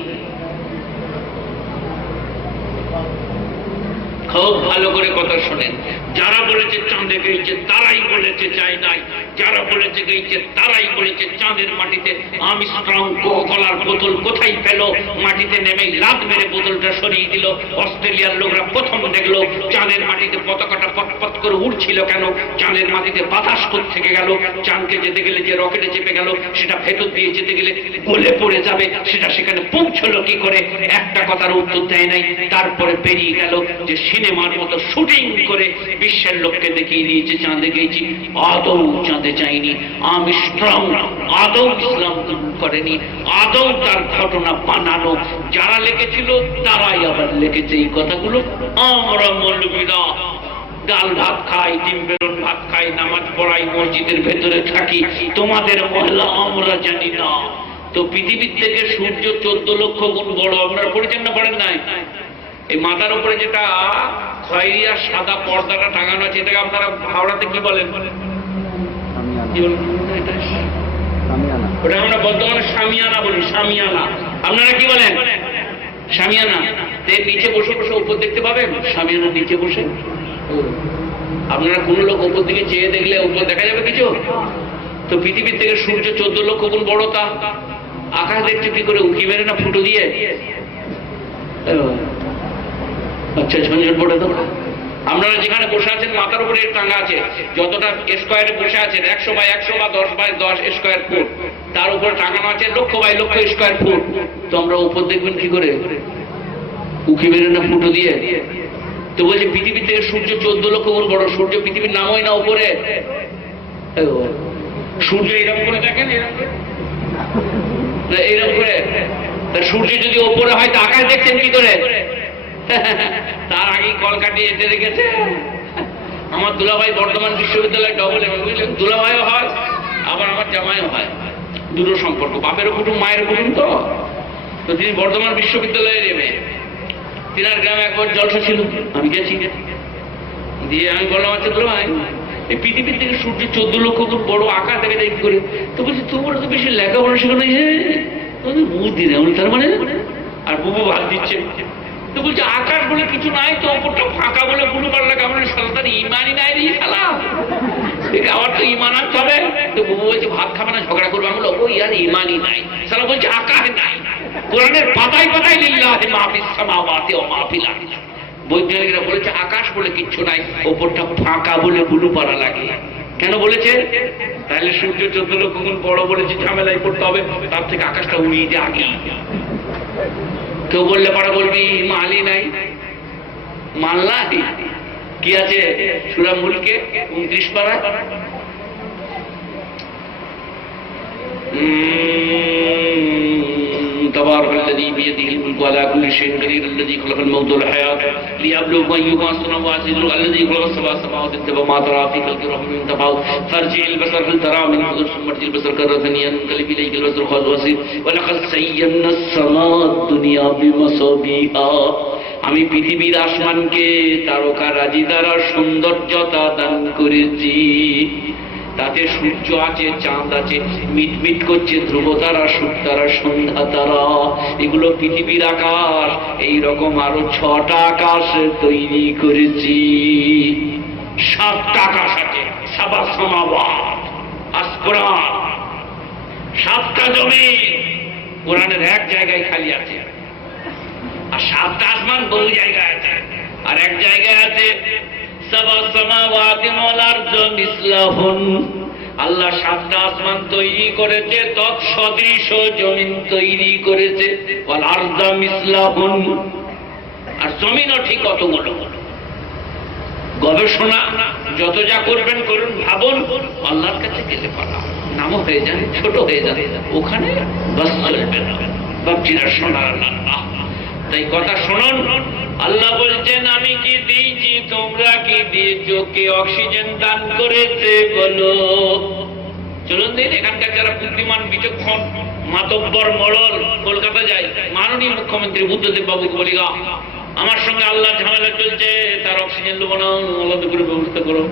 খুব ভালো করে কথা শোনেন, যারা বলেছে চাঁদে গেছে তারাই বলেছে চাই নাই, যারা বলেছে গেছে তারাই বলেছে চাঁদের মাটিতে আর্মস্ট্রং কোকা-কোলার বোতল কোথায় পেল, মাটিতে নেমে লাত মেরে বোতলটা সরিয়ে দিল। অস্ট্রেলিয়ার লোকরা প্রথম দেখলো চাঁদের মাটিতে পতাকাটা পটপট করে উড়ছিল কেন, চাঁদের মাটিতে বাতাস থেকে গেল, চাঁদকে যেতে গেলে যে রকেটে চেপে গেল সেটা ভেতর দিয়ে যেতে গেলে গলে পড়ে যাবে, সেটা সেখানে পৌঁছলো কি করে, একটা কথার উত্তর দেয় নাই। তারপরে পেরিয়ে গেল যে সিনেমার মতো শুটিং করে বিশ্বের লোককে দেখিয়ে দিয়েছে চাঁদে গেছি, আদৌ চাঁদে যায়নি। আর্মস্ট্রং আদৌ ইসলাম কবুল করেনি, আদৌ তার ঘটনা বানানো। যারা লিখেছিল তারাই আবার লিখেছে এই কথাগুলো। আমরা মৌলবীরা ডাল ভাত খাই, ডিম বেরোন ভাত খাই, নামাজ পড়াই, মসজিদের ভেতরে থাকি, তোমাদের মহল্লা আমরা জানি না। তো পৃথিবীর থেকে সূর্য 14 লক্ষ গুণ বড়। আপনারা পড়েছেন না পড়েন নাই? এই মাথার উপরে যেটা খয়েরি আর সাদা পর্দাটা টাঙানো আছে, এটাকে আপনারা হাওড়াতে কি বলেন? ওটা আমরা বর্তমানে সামিয়ানা বলি, সামিয়ানা। আপনারা কি বলেন? সামিয়ানা। এর নিচে বসে বসে উপর দেখতে পাবেন, সামিয়ানার নিচে বসে। আপনারা কোন লোক উপর দিকে চেয়ে দেখলে উপর দেখা যাবে কিছু? তো পৃথিবীর থেকে সূর্য 14 লক্ষ গুণ বড়, তা আকাশ দেখতে কি করে? উঁকি মেরে না ফুটো দিয়ে? আচ্ছা, ঝঞ্ঝট পড়ে তো। আপনারা যেখানে বসে আছেন মাথার উপরে টাঙ্গা আছে, যতটা স্কোয়ারে বসে আছেন 100 বাই 100 বা 10 বাই 10 স্কোয়ার ফুট, তার উপরে টাঙানো আছে লক্ষ বাই লক্ষ স্কোয়ার ফুট। তো আমরা উপর দেখবেন কি করে? উঁকি মেরে না ফুটো দিয়ে? তো বলছে পৃথিবী থেকে সূর্য 14 লক্ষ গুণ বড়। সূর্য পৃথিবীর নামই না উপরে। সূর্য এরকম করে দেখেন, এইরকম করে। সূর্য যদি ওপরে হয় তা আকাশ দেখছেন কি করে? তার আগে কলকাটি এসে রেখেছে। আমার দুলাভাই বর্ধমান বিশ্ববিদ্যালয় ডবল এম, বুঝলেন? দুলাভাইও হয় আবার আমার জামাইও হয়, দুটো সম্পর্ক, বাপেরও কুটুম মায়ের কুটুম। তো তিনি বর্ধমান বিশ্ববিদ্যালয়ের এম এ। তিনার গ্রামে একবার জলসা ছিল, আমি গেছি। দিয়ে আমি বললাম আচ্ছা দুলাভাই, এই পৃথিবীর থেকে সূর্য 14 লক্ষ গুণ বড়, আকাশ দেখে দেখ করে। তো বলছি তোমার তো বেশি লেখাপড়া শেখানো, বুদ্ধি নেই তার মানে। আর বুবু ভাত দিচ্ছে। তো বলছে আকাশ বলে কিছু নাই, তো ওপরটা ফাঁকা বলে বুলু পাল্লা কেমন? সালার ইমানই নাই রে সালা, আমার তো ইমান আনতে হবে। তো বুবু বলছে ভাত খাবে না, ঝগড়া করবে। আমি বললো ওই আর ইমানই নাই। সালা বলছে আকাশ নাই, কোরআনের পাতায় পাতায় লিল্লাহি মা ফিস সামাওয়াতি ওয়া মা ফিল আরদ। বৈজ্ঞানিকরা বলেছে আকাশ বলে কিচ্ছু নাই, ওপরটা ফাঁকা বলে বুলু পাড়া লাগে। কেন বলেছে? তাহলে সূর্য 14 লক্ষ গুণ বড় বলেছে, ঝামেলায় পড়তে হবে, তার থেকে আকাশটা উড়িয়ে দিয়ে আগে। কেউ বললে পারা বলবি মালি নাই, মাল্লা কি আছে? সূরা মুলকে 29 পারা। تبارك الذي بيده الملك وعلى كل شيء قدير الذي خلق الموت والحياة ليبلوكم أيكم أحسن عملا الذي خلق السبع سماوات وما ترى في خلق الرحمن من تفاوت فارجع البصر هل ترى من فطور ثم ارجع البصر كرتين ينقلب إليك البصر خاسئا ولقد زينا السماء الدنيا بمصابيح। আমি পৃথিবীর আসমানকে তারকারাজি দ্বারা সৌন্দর্যতা দান করেছি। তাতে সূর্য আছে, চাঁদ আছে, মিটমিট করছে ধ্রুব তারা, তারা, সন্ধ্যা তারা, এগুলো পৃথিবীর আকাশ। এইরকম আরো 6টা আকাশ তৈরি করেছি। 7টা আকাশ আছে, সাবা সামাওয়াত, আসমান, 7টা জমিন কোরআনের এক জায়গায় খালি আছে। আর 7টা আসমান বহু জায়গায় আছে। আর এক জায়গায় আছে আল্লাহ 7টা আসমান তৈরি করেছে, তৎসদৃশ জমিন তৈরি করেছে। আর জমিনও ঠিক কতগুলো। গবেষণা যত যা করবেন করুন, ভাবুন, আল্লাহর কাছে গেলে পারা নামও হয়ে যান, ছোট হয়ে যাবে, ওখানে বাস চলবে না। বাপজিরা শোনার না, তাই কথা শুনুন। আল্লাহ বলছেন আমি কি দিয়েছি, তোমরা কি দিয়েছো? কে অক্সিজেন দান করেছে বলো? চলুন দিন, এখানকার যারা বুদ্ধিমান বিচক্ষণ মাতব্বর মরল কলকাতা যায়, মাননীয় মুখ্যমন্ত্রী বুদ্ধদেব বাবুকে বলি, আমার সঙ্গে আল্লাহ ঝামেলা চলছে, তার অক্সিজেন দেবো না, আলাদা করে ব্যবস্থা করো।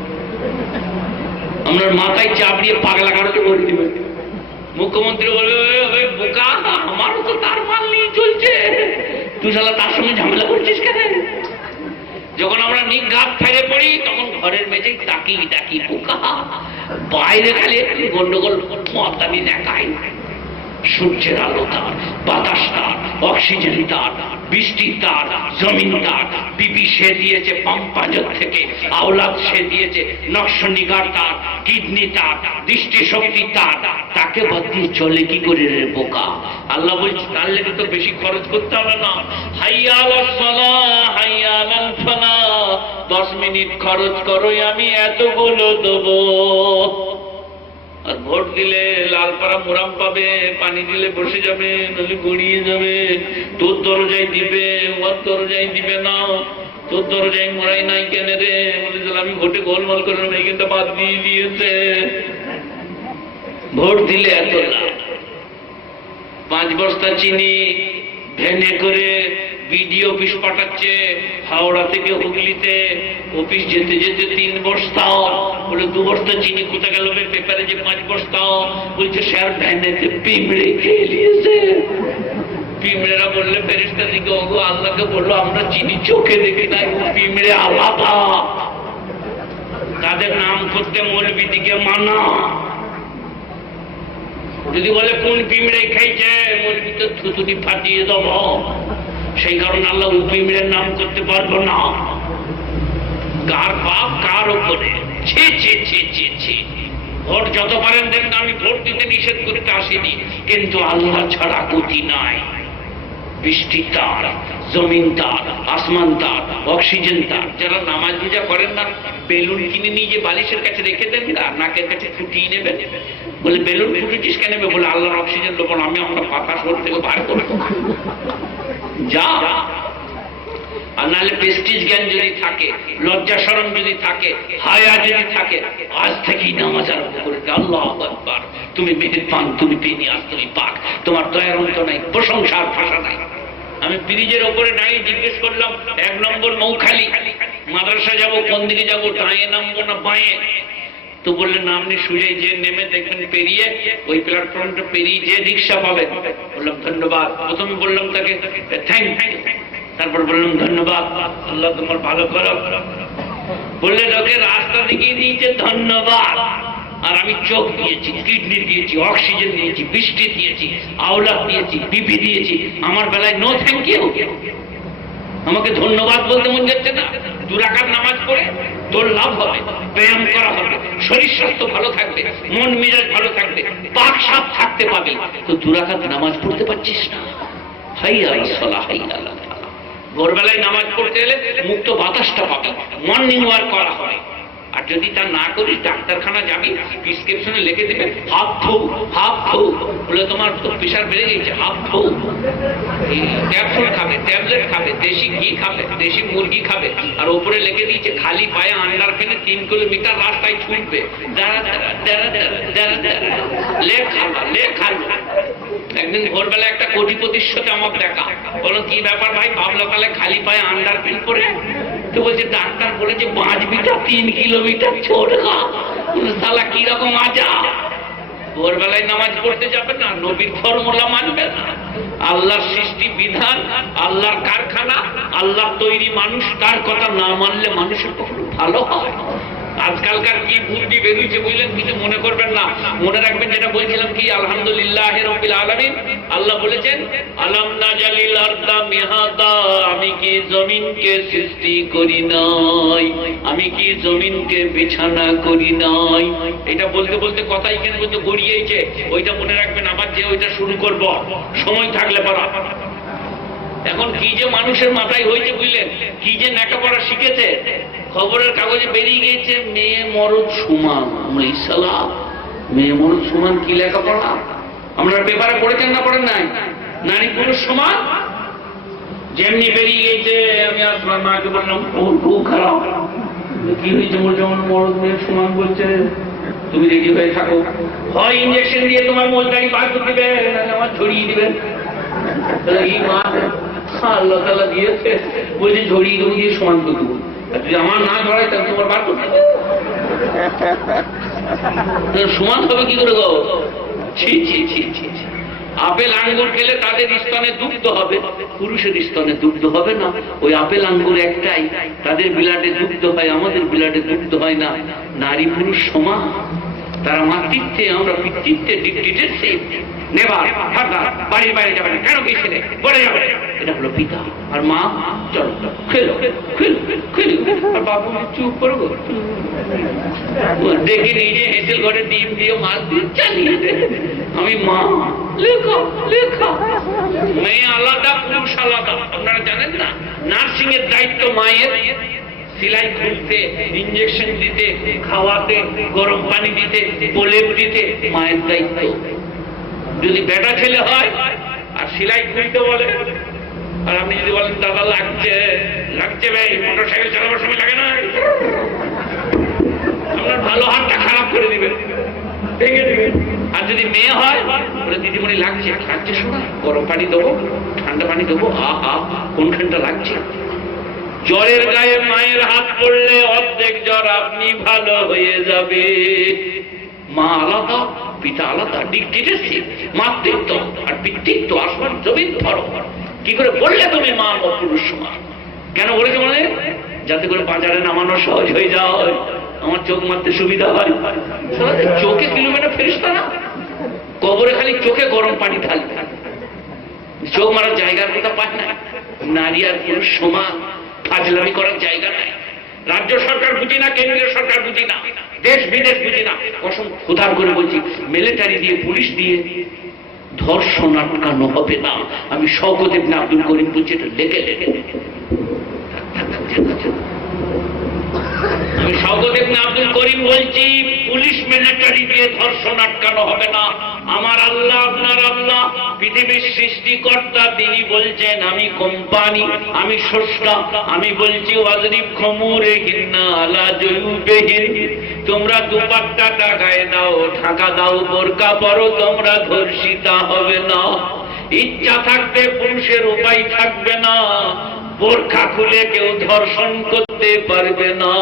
আমরা মাথায় চাপ দিয়ে পাগলা কারোকে বলে দিবে। মুখ্যমন্ত্রী বলবে বোকা, আমারও তো তার মাল নিয়ে চলছে, তুই শালা তার সঙ্গে ঝামেলা করছিস কেন? যখন আমরা নিঘাত ফেলে পড়ি তখন ঘরের মেঝে তাকি তাকি বোকা, বাইরে খালি একটু গন্ডগোল মতানি দেখায়। সূর্যের আলো তার, বাতাস তার, অক্সিজেন তার, বৃষ্টি তার, জমিন তার, বিবি সে দিয়েছে পাম্পাজত থেকে, আওলাদ সে দিয়েছে, নকশনিগার তার, কিডনি তার, দৃষ্টিশক্তি তার, তাকে বাদ দিয়ে চলে কি করে রে বোকা? আল্লাহ বলছে তার লেগে তো বেশি খরচ করতে হবে না। হাইয়া আলাস সালাহ, হাইয়া আলাল ফালাহ, 10 মিনিট খরচ করো, আমি এতগুলো দেবো। আর ভোট দিলে লালপাড়া মোরাম পাবে, পানি দিলে বসে যাবে, নদী গড়িয়ে যাবে, তোর দরজায় দিবে, ওর দরজায় দিবে না, তোর দরজায় মোড়াই নাই কেন রে? বলেছিল আমি ভোটে গোলমাল করে এইখানটা বাদ দিয়ে দিয়েছে। ভোট দিলে এত লাভ। 5 বস্তা চিনি ভ্যানে করে বিডিও অফিস পাঠাচ্ছে, হাওড়া থেকে হুগলিতে, অফিস যেতে যেতে 3 বস্তা, বলে 2 বস্তা চিনি কোথায় গেল? পেপারে যে 5 বস্তা, বলছে স্যার ভ্যানেতে পিঁমড়ে খেয়ে নিয়েছে। পিঁমড়েরা বললে ফেরেশতা দিকে, ওগো আল্লাহকে বললো আমরা চিনি চোখে দেখি নাই, পিঁমড়ে আলাদা, তাদের নাম করতে মৌলবি দিকে মানা। যদি বলে কোন পিঁমড়ে খাইছে, মৌলবি তো থুতুটি ফাটিয়ে দেব। সেই কারণে আল্লাহ পিঁমড়ের নাম করতে পারবো না। কার পাপ কার উপরে? ছি ছি ছি ছি ছি। ভোট যত পারেন দেখেন, আমি ভোট দিতে নিষেধ করতে আসিনি, কিন্তু আল্লাহ ছাড়া গতি নাই। বৃষ্টি তার, জমিন তার, আসমান তার, অক্সিজেন তার। যারা নামাজ পূজা করেন না, বেলুন কিনে নিয়ে যে বালিশের কাছে রেখে দেন না, নাকের কাছে ফুটিয়ে নেবেন। বলে বেলুন ফুটেছিস কেন? বলে আল্লাহর অক্সিজেন দেবো না, আমি আমরা পাতা শোর থেকে বার করবো। যা। আর নাহলে প্রেস্টিজ জ্ঞান যদি থাকে, লজ্জা শরম যদি থাকে, হায়া যদি থাকে, আজ থেকেই নামাজ আরম্ভ করে দে। আল্লাহু আকবার, তুমি মেহেরবান, তুমি বেনিয়াজ, তুমি পাক, তোমার দয়ার অন্ত নাই, প্রশংসার ভাষা নাই। আমি ব্রিজের ওপরে দাঁড়িয়ে জিজ্ঞেস করলাম, 1 নম্বর নৌখালি, মাদ্রাসা যাবো, কোন দিকে যাবো, ডাঁয়ে নামবো না বাঁয়ে? তো বললেন না, আপনি সোজা যে নেমে দেখবেন, পেরিয়ে ওই প্ল্যাটফর্মটা পেরিয়ে যে রিক্সা পাবেন। বললাম ধন্যবাদ। প্রথমে বললাম তাকে থ্যাংক, তারপর বললাম ধন্যবাদ, আল্লাহ তোমার ভালো করো। বললে লোকে রাস্তা দেখিয়ে দিয়েছে ধন্যবাদ, আর আমি চোখ দিয়েছি, কিডনি দিয়েছি, অক্সিজেন দিয়েছি, বৃষ্টি দিয়েছি, আওলাদ দিয়েছি, বিপি দিয়েছি, আমার বেলায় নো থ্যাংক ইউ। আমাকে ধন্যবাদ বলতে মন যাচ্ছে না? 2 রাকাত নামাজ পড়ে তোর লাভ হবে, ব্যায়াম করা হবে, শরীর স্বাস্থ্য ভালো থাকবে, মন মেজাজ ভালো থাকবে, পাক সাপ থাকতে পাবি। তো 2 রাকাত নামাজ পড়তে পারছিস না। হাইয়া আলাস সালাহ, হাইয়া আলাল ফালাহ। ভোরবেলায় নামাজ পড়তে এলে মুক্ত বাতাসটা পাবি, মর্নিং ওয়াক করা হবে। আর যদি তা না করিস, ডাক্তারখানা যাবি, প্রেসক্রিপশনে লিখে দেবে হাফ ফু, হাফ ফু। বলে তোমার তো প্রেশার বেড়ে গেছে, হাফ ফু। ক্যাপসুল খাবে, ট্যাবলেট খাবে, দেশি ঘি খাবে, দেশি মুরগি খাবে, আর ওপরে লিখে দিয়েছে খালি পায়ে আন্ডার ফেলে 3 কিলোমিটার রাস্তায় ছুটবে। লেখালো। একদিন ভোরবেলা একটা কোটিপতির সাথে আমার দেখা, বলো কি ব্যাপার ভাই? ভাবলো তাহলে খালি পায়ে আন্ডার ফেল করে। তো বলছে ডাক্তার বলেছে 5 মিটার 3 কিলোমিটার ছোটগা। শালা কিরকম আজা! ভোরবেলায় নামাজ পড়তে যাবে না, নবীর ফর্মুলা মানবে না। আল্লাহর সৃষ্টি বিধান, আল্লাহর কারখানা, আল্লাহর তৈরি মানুষ, তার কথা না মানলে মানুষের কখনো ভালো হয়? আজকালকার কি বুদ্ধি বেরিয়েছে বুঝলেন? কিছু মনে করবেন না, মনে রাখবেন যেটা বলছিলাম কি, আলহামদুলিল্লাহ রাব্বিল আলামিন। আল্লাহ বলেছেন আলাম নাজালিল আরদা মিহাদা, আমি কি জমিনকে সৃষ্টি করি নাই, আমি কি জমিনকে বিছানা করি নাই। এটা বলতে বলতে কথা এখানে বলতে গড়িয়েছে, ওইটা মনে রাখবেন। আবার যে ওইটা শুরু করব সময় থাকলে পারা। এখন কি যে মানুষের মাথায় হয়েছে বুঝলেন, কি যে লেখাপড়া শিখেছে। খবরের কাগজে বেরিয়ে গিয়েছে মেয়ে মরদ সমান। মেয়ে মরদ সমান কি লেখাপড়া? আপনারা পেপারে পড়েছেন না পড়েন নাই? নারী পুরুষ সমান। যেমনি বেরিয়ে গেছে আমি আপনার মাকে বললাম খুব খারাপ, কি হয়েছে? যেমন মরদ মেয়ে সমান বলছে, তুমি রেডি হয়ে থাকো, হয় ইঞ্জেকশন দিয়ে তোমার মোজদারি বার করে দিবে, আমার ছড়িয়ে দিবে। এই মা আল্লাহ তাআলা দিয়েছে, বলছে ঝরিয়ে দেবো, দিয়ে সমান করে দেবো। যদি আমার না ধরায় তাহলে তোমার বার করতে হবে, সমান হবে কি করে গো? ছি ছি ছি ছি। আপেল আঙ্গুর খেলে তাদের স্তনে দুগ্ধ হবে, পুরুষের স্তনে দুগ্ধ হবে না। ওই আপেল আঙ্গুর একটাই, তাদের বিলাটে দুগ্ধ হয়, আমাদের বিলাটে দুগ্ধ হয় না। নারী পুরুষ সমান, তারা মাতৃত্বে, আমরা পিতৃত্বে ডিক্টেটরশিপ নেবার, বাড়ির বাইরে যাবে না, কেন কি ছেলে বলে যাবে, এটা হলো পিতা। আর মা চলো খেলো খেলো খেলো, আর বাবু চুপ করবো, দেখে নিজে হেঁটেল ঘরে ডিম দিয়ে মাছ দিয়ে চালিয়ে দে, আমি মা। লেখা লেখা মেয়ে আলাদা, পুরুষ আলাদা। আপনারা জানেন না, নার্সিং এর দায়িত্ব মায়ের, সিলাই খুলতে, ইঞ্জেকশন দিতে, খাওয়াতে, গরম পানি দিতে, প্রলেপ দিতে মায়ের দায়িত্ব। যদি বেটা ছেলে হয় আর সিলাই খুলতে বলে, আর আপনি যদি বলেন দাদা লাগছে লাগছে ভাই, মোটর সাইকেল চালাবার সময় লাগে না, আপনার ভালো হাতটা খারাপ করে দিবেন, ভেঙে দিবেন। আর যদি মেয়ে হয় বলে দিদিমণি লাগছে লাগছে, শোনা গরম পানি দেবো, ঠান্ডা পানি দেবো, আহা কোনখানটা লাগছে। জ্বরের গায়ে মায়ের হাত পড়লে অর্ধেক জ্বর আপনি ভালো হয়ে যাবে। মা আলাদা, পিতা আলাদা, ডিক্টেটরশিপ, মাতৃত্ব আর পিতৃত্ব আসমান জমিন ধরো। কি করে বললে তুমি মা ও পুরুষ সমান? কেন বলেছে মনে? যাতে করে বাজারে নামানো সহজ হয়ে যায়, আমার চোখ মারতে সুবিধা হয়। চোখে কিলোমিটার ফেরিস্তা না, কবরে খালি চোখে গরম পানি ঢালবে, চোখ মারার জায়গার কথা পায় না। নারী আর পুরুষ সমান, ফাজলামি করার জায়গা নাই। রাজ্য সরকার বুঝি না, কেন্দ্রীয় সরকার বুঝি না, দেশ বিদেশ বুঝি না, কসম খোদার করে বলছি, মিলিটারি দিয়ে পুলিশ দিয়ে ধর্ষণ আটকানো হবে না। আমি শওকত ইবনে আব্দুল করিম বলছি, এটা লেগে লেগে আমি শওকত ইবনে আব্দুল করিম বলছি, পুলিশ মিলিটারি দিয়ে ধর্ষণ আটকানো হবে না। আমার আল্লাহ, আপনার আল্লাহ, পৃথিবীর সৃষ্টিকর্তা, তিনি বলছেন আমি কোম্পানি, আমি স্রষ্টা। আমি বলছি ওয়াজরিব খুমুরিহিন্না আলা জুয়ুবিহিন, তোমরা দুপাট্টাটা গায়ে দাও, ঢাকা দাও, বোরকা পরো, তোমরা ধর্ষিতা হবে না। ইচ্ছা থাকতে পুরুষের উপায় থাকবে না, বোরকা খুলে কেউ ধর্ষণ করতে পারবে না।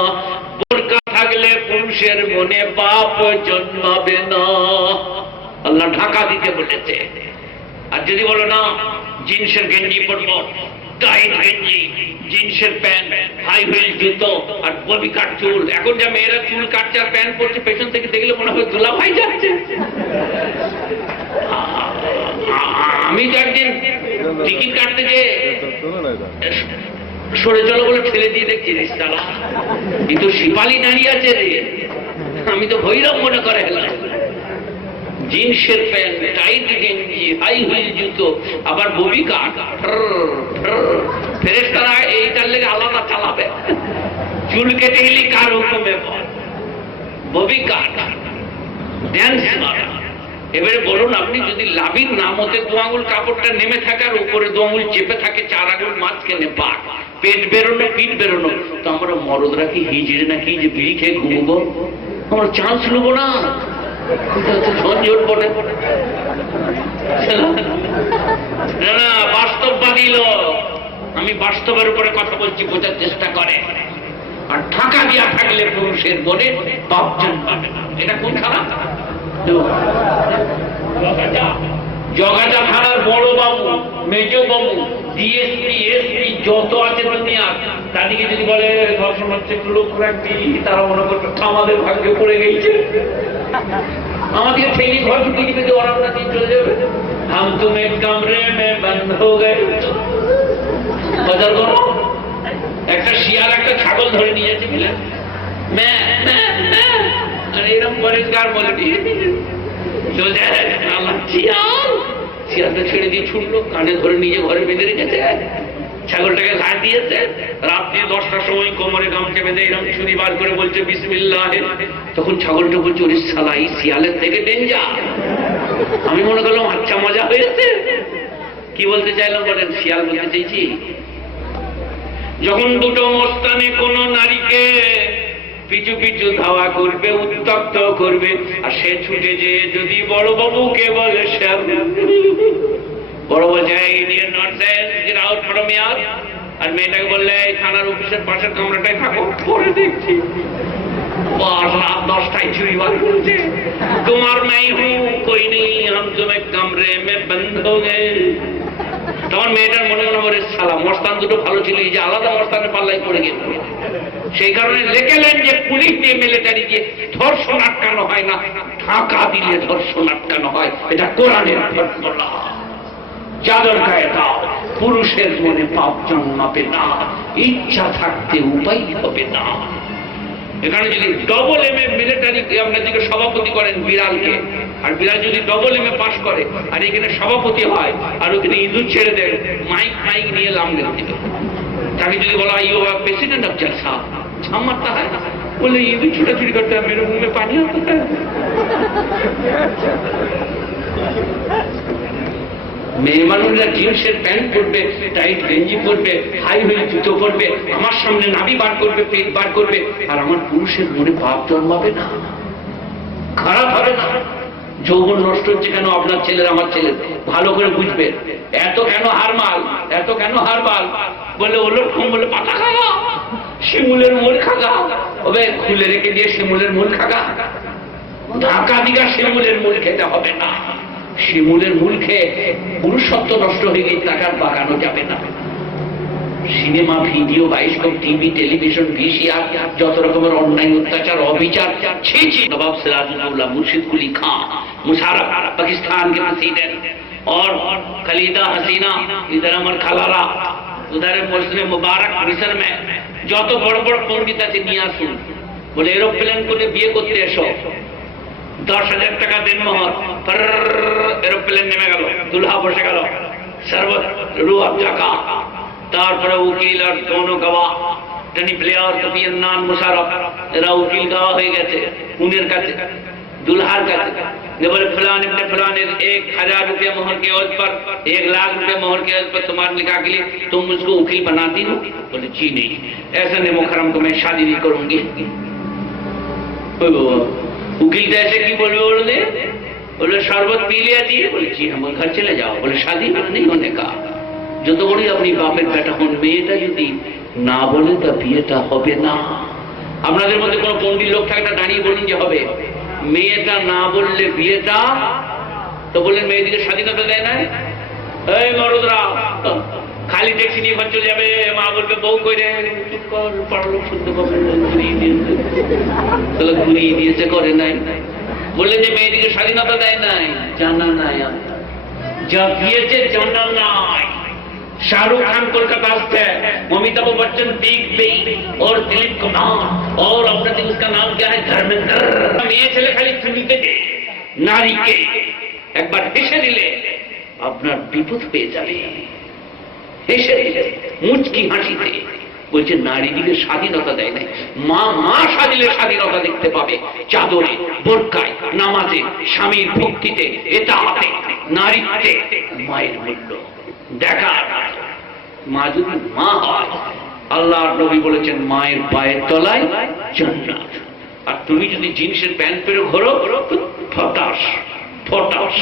বোরকা থাকলে পুরুষের মনে পাপ জন্মাবে না। আল্লাহ ঢাকা দিতে বলেছে। আর যদি বলো না জিন্সের গেঞ্জি পরবো, টাইট গেঞ্জি, জিন্সের প্যান্ট, হাই হিল জুতো আর ববি কাট চুল, এখন যা মেয়েরা চুল কাটছে আর প্যান্ট পরছে, পেছন থেকে দেখলে মনে হয় দুলা ভাই যাচ্ছে। আমি তো একদিন টিকিট কাটতে গিয়ে সরে চলো বলে ঠেলে দিয়ে দেখছি, রিস্তালা কিন্তু শিপালি দাঁড়িয়ে আছে রে, আমি তো ভৈরব মনে করে হেলাম। জিন্সের প্যান্ট, টাইট গেঞ্জি, হাই হিল জুতো, আবার ববি কাট, ফেরেশতারা এইটার লেগে আলাদা চালাবে। চুল কেটে গেলি কার হুকুমে বল, ববি কাট, ড্যান্স মারা। এবারে বলুন, আপনি যদি লাভির নাম হতে দু আঙুল কাপড়টা নেমে থাকে আর উপরে দু আঙুল চেপে থাকে, 4 আঙুল মাঝখানে পাক, পেট বেরোনো, পিঠ বেরোনো, তো আমরা মরদরা কি হিজড়ে নাকি যে বিড়ি খেয়ে ঘুমবো? আমরা চান্স নেবো না, ঝঞ্ঝট পড়ে না। না, বাস্তববাদী লোক, আমি বাস্তবের উপরে কথা বলছি, বোঝার চেষ্টা করে। আর ঢাকা দিয়া থাকলে পুরুষের মনে পাপ জন্মাবে না। এটা কোন খারাপ? জগাজা থানার বড় বাবু, মেজ বাবু, ডিএসপি, এসপি যত আছে দুনিয়া, তাদেরকে যদি বলে ধর্ষণ হচ্ছে, একটু লক্ষ্য রাখবি, তারা মনে করবে আমাদের ভাগ্যে পড়ে গেছে, আমাদের ঠেলি ঘর ঢুকে দিবে, ওরা দিয়ে চলে যাবে। হাম তুমি কামরে মে বন্ধ হয়ে গেছে। একটা শিয়াল একটা ছাগল ধরে নিয়ে যাচ্ছে, বুঝলেন, এরকম পরিষ্কার বলে শিয়ালটা ছেড়ে দিয়ে ছুটলো, কানে ধরে নিজে ঘরে বেঁধে রেখেছে, ছাগলটাকে ঘা দিয়েছে। রাত্রি 10টার সময় কোমরে গামছা বেঁধে এরকম ছুরি বার করে বলছে বিসমিল্লাহ। তখন ছাগলটা বলছে ওরে শালা, এই শিয়ালের থেকে ডেঞ্জার। আমি মনে করলাম আচ্ছা মজা হয়েছে, কি বলতে চাইলাম বলেন? শিয়াল বলতে চাইছি, যখন দুটো মস্তানে কোন নারীকে পিছু পিছু ধাওয়া করবে, উত্তপ্ত করবে, আর সে ছুটে যে যদি বড় বাবুকে বলে, বড় বলছে আর মেয়েটাকে বললে থানার অফিসের পাশের কামরাটায় থাকো, পরে দেখছি রাত 10টায় চুরি বার করছে, তোমার मैं हूं कोई नहीं हम तुम्हें कमरे में बंद हो गए। তখন মেয়েটার মনে মনে করে সালা মস্তান দুটো ভালো ছিল, এই যে আলাদা মস্তানের পাল্লায় পড়ে গেল। সেই কারণে লেখেলেন যে পুলিশ দিয়ে মিলিটারি দিয়ে ধর্ষণ আটকানো হয় না, ঢাকা দিলে ধর্ষণ আটকানো হয়। এটা কোরআনের ফতোয়া। চাদর গায়ে দাও, পুরুষের মনে পাপ জন্মাবে না, ইচ্ছা থাকতে উপায় হবে না। এখানে যদি ডবল এম এ মিলিটারি আপনাদেরকে সভাপতি করেন বিড়ালকে, আর বিড়াল যদি ডবল এম এ পাস করে আর এখানে সভাপতি হয়, আর ওখানে ইঁদুর ছেড়ে দেয়, মাইক মাইক নিয়ে লাম গেলে দিবে। তাকে যদি বলা হয় ইউ আর প্রেসিডেন্ট অফ জলসা, ঝাম মারতা হয়, বলে ইঁদুর ছুটাছুটি করতে হয়, মেরে মুখে পানি হতে হয়। মেয়ে মানুষরা জিন্সের প্যান্ট পরবে, টাইট গেঞ্জি পরবে, হাই হিল জুতো পরবে, আমার সামনে নাভি বার করবে, পেট বার করবে, আর আমার পুরুষের মনে পাপ জন্মাবে না, খারাপ হবে না। যৌবন নষ্ট হচ্ছে কেন আপনার ছেলের আমার ছেলের? ভালো করে বুঝবে। এত কেন হারমাল, এত কেন হারমাল? বলে ওলোর কম, বলে পাতা খাগা, শিমুলের মূল খাগা, তবে খুলে রেখে দিয়ে শিমুলের মূল খাগা। ঢাকা দিঘা শিমুলের মূল খেতে হবে না। শিমুলের মূল খেয়ে পুরুষত্ব নষ্ট হয়ে গিয়ে টাকার বাগানো যাবে না। Cinema, video, bioscope, TV, television, VCR, যত রকমের অন্যায়, অত্যাচার, অবিচার, নবাব সিরাজউদ্দৌলা, মুর্শিদ কুলি খান, मुशर्रफ पाकिस्तान के प्रेसिडेंट, और खलीदा हसीना, इधर अमर खलारा, उधर मुस्लिम मुबारक मिस्र में যত বড় বড় পণ্ডিত আছে নিয়ে আসুন, বলে এরোপ্লেন করে বিয়ে করতে এসো, 10,000 টাকা দেন মোহর, এরোপ্লেন নেমে গেল, দুলহা বসে গেল, শরবত রু আফজা কা, তারপরে উকিল আর দোনো গওয়াহ, টনি প্লেয়ার তফিয়ান্নান মুশারফ, এরা উকিল গওয়াহ হয়ে গেছে উনের কাছে, दुल्हार का बोले फलान इब्ने फलान 1,000 रुपया मोहर के एवज पर, 1,00,000 रुपया मोहर के एवज पर तुम्हारे निकाह के लिए तुम मुझको वकील बनाती हो? बोले जी नहीं, ऐसा नहीं मुकरम, तो मैं शादी नहीं करूंगी। वकील तो ऐसे की बोले, बोले शरबत पी लिया थी? बोले जी हम घर चले जाओ। बोले शादी नहीं होने का, जो तो बड़ी अपनी बापेर बेटा हन, मेয়েটা যদি না বলে তা বিয়েটা হবে না। আপনাদের মধ্যে কোনো পণ্ডিত লোক থাকে না, দাঁড়িয়ে বলুন যে হবে। মেয়েটা না বললে বিয়েটা, তো বললেন মেয়েদিকে স্বাধীনতা দেয় না। এই মরদরা খালি ট্যাক্সি নিয়ে ঘর চলে যাবে, মা বলবে বউ করে চুপ কর, পাড়ালোক শুনতে পাবে, ঘুরিয়ে দিয়েছে, তাহলে ঘুরিয়ে দিয়েছে, করে নাই। বললেন যে মেয়েদিকে স্বাধীনতা দেয় নাই, জানা নাই, যা দিয়েছে জানা নাই। शाहरुख खान कोलकाता से, अमिताभ बच्चन बिग बी, और दिलीप कुमार, और अपना उसका नाम क्या है, धर्मेंद्र। ये चले खाली सुनते थे नारी के, एक बार हेसे दिले अपना विपद पे जाए, हेसे दिले मुचकी हाসিতে বলছে নারী দিকে স্বাধীনতা দেয় না। মা স্বাধীনে স্বাধীনতা দেখতে পাবে, চাদরে, বোরকায়, নামাজে, স্বামীর ভক্তিতে, এতাআতে, নারীত্বে, মায়ের মূল্য দেখা। মা যদি মা হয়, আল্লাহর নবী বলেছেন মায়ের পায়ের তলায় জান্নাত। আর তুমি যদি জিন্সের প্যান্ট পরে ঘোরো, ফটাস ফটাস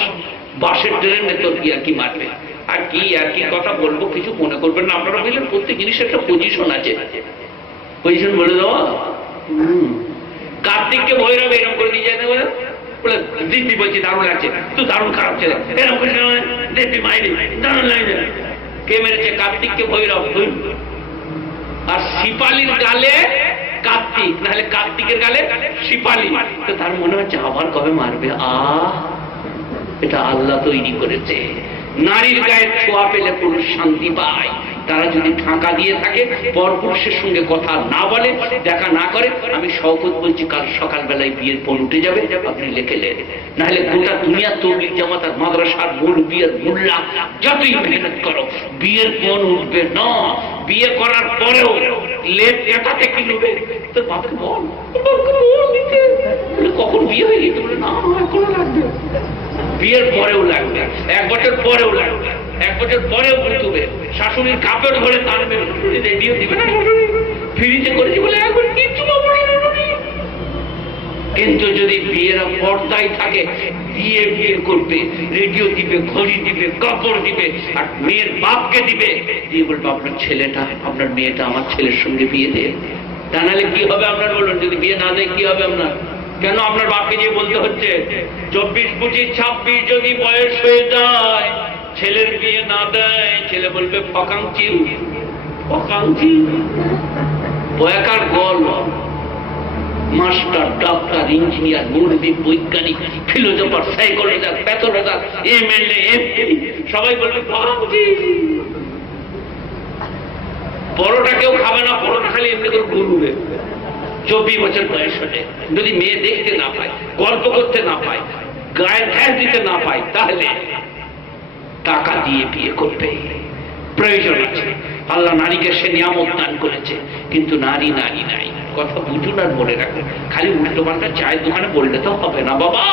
বাসের ট্রেনে তো কি আর কি মারবে। আর কি কথা বলবো কিছু মনে করবেন না আপনারা, বুঝলেন? প্রত্যেক জিনিসের একটা পজিশন আছে, পজিশন বলে দেওয়া। কার্তিককে ভৈরব এরকম করে দিয়ে যায় না, বলে বলে দিদি বলছি দারুণ লাগছে, তুই দারুণ খারাপ ছেলে, এরকম করে দেখবি মাইরি দারুণ লাগছে। কে মেরেছে? কার্তিককে ভৈরব। আর শিপালির গালে কার্তিক, নাহলে কার্তিকের গালে শিপালি, তো তার মনে হচ্ছে আবার কবে মারবে। এটা আল্লাহ তৈরি করেছে। নারীর গায়ে ছোঁয়া পেলে পুরুষ শান্তি পায়। তারা যদি ঢাকা দিয়ে থাকে, পরপুরুষের সঙ্গে কথা না বলে, দেখা না করে, আমি শওকত বলছি কাল সকালবেলায় বিয়ের পণ উঠে যাবে, আপনি লিখেলেন। নাহলে গোটা দুনিয়া তৌহিদ জামাত আর মাদ্রাসার মুরব্বি আর মুল্লা যতই মেহনত করো, বিয়ের পণ উঠবে না। বিয়ে করার পরেও লেপ কাটাতে কি নেবে? তোর বাপকে বল, কখন বিয়ে হয়ে গেছে? বলে না, এখনো লাগবে। বিয়ের পরেও লাগবে, 1 বছর পরেও লাগবে, 1 বছর পরেও ঘুরবে, শাশুড়ির কাপড় ধরে টানবে, রেডিও দিবে না ফ্রিতে করেছি বলে এখন কিচ্ছু পাবো না। কিন্তু যদি বিয়ের পর্দায় থাকে, বিয়ে করবে, রেডিও দিবে, ঘড়ি দিবে, কাপড় দিবে, আর মেয়ের বাপকে দিবে, দিয়ে বলবে আপনার ছেলেটা, আপনার মেয়েটা আমার ছেলের সঙ্গে বিয়ে দেয়। তা নাহলে কি হবে আপনার বলুন? যদি বিয়ে না দেয় কি হবে আপনার? কেন আপনার বাপকে যে বলতে হচ্ছে 24, 25, 26 যদি বয়স হয়ে যায়, ছেলের বিয়ে না দেয়, ছেলে বলবে পকাংচি পকাংচি, বয়াকার গল, মাস্টার, ডাক্তার, ইঞ্জিনিয়ার, মুরব্বী, বৈজ্ঞানিক, ফিলোজফার, সাইকোলজার, প্যাথোলজার, এমএলএ, এমপি, সবাই বলবে পকাংচি। পরোটা কেউ খাবে না, পরোটা খালি এমনি করে ঘুরবে। 24 বছর বয়স হলে যদি মেয়ে দেখতে না পায়, গল্প করতে না পায়, গায়ে ঘ্যাস দিতে না পায়, তাহলে টাকা দিয়ে বিয়ে করবে। প্রয়োজন আছে, আল্লাহ নারীকে সে নিয়ামত দান করেছে, কিন্তু নারী নারী নাই। কথা বুঝুন আর বলে রাখুন। খালি উল্টো পাল্টা চায়ের দোকানে বললে তো হবে না বাবা,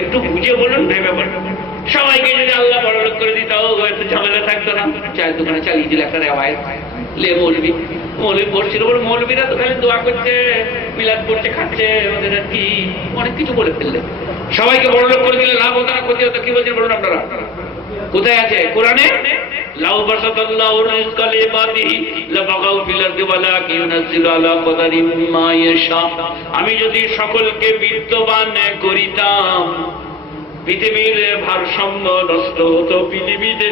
একটু বুঝে বলুন, ভেবে বলুন। সবাইকে যদি আল্লাহ বড়লোক করে দিত, একটু ঝামেলা থাকতো না। চায়ের দোকানে চালিয়ে দিল একটা রেওয়ায়ত, লে মৌলবি পড়ছিল, বলে মৌলবিরা তো খালি দোয়া করছে, মিলাদ পড়ছে, খাচ্ছে, ওদের আর কি অনেক কিছু বলে ফেললে। সবাইকে বড়লোক করে দিলে লাভ হতো না ক্ষতি হতো? কি বলছেন বলুন আপনারা? কোথায় আছে কোরআনে? লাউ বাসাতাল্লাহু রিজকা লিবাদিহি লাবাগাউ ফিল আরদি ওয়ালাকিন ইউনাজ্জিলু আলা কদারিম মা ইয়াশা। আমি যদি সকলকে বিত্তবান করিতাম, পৃথিবীর ভারসাম্য নষ্ট হতো, পৃথিবীতে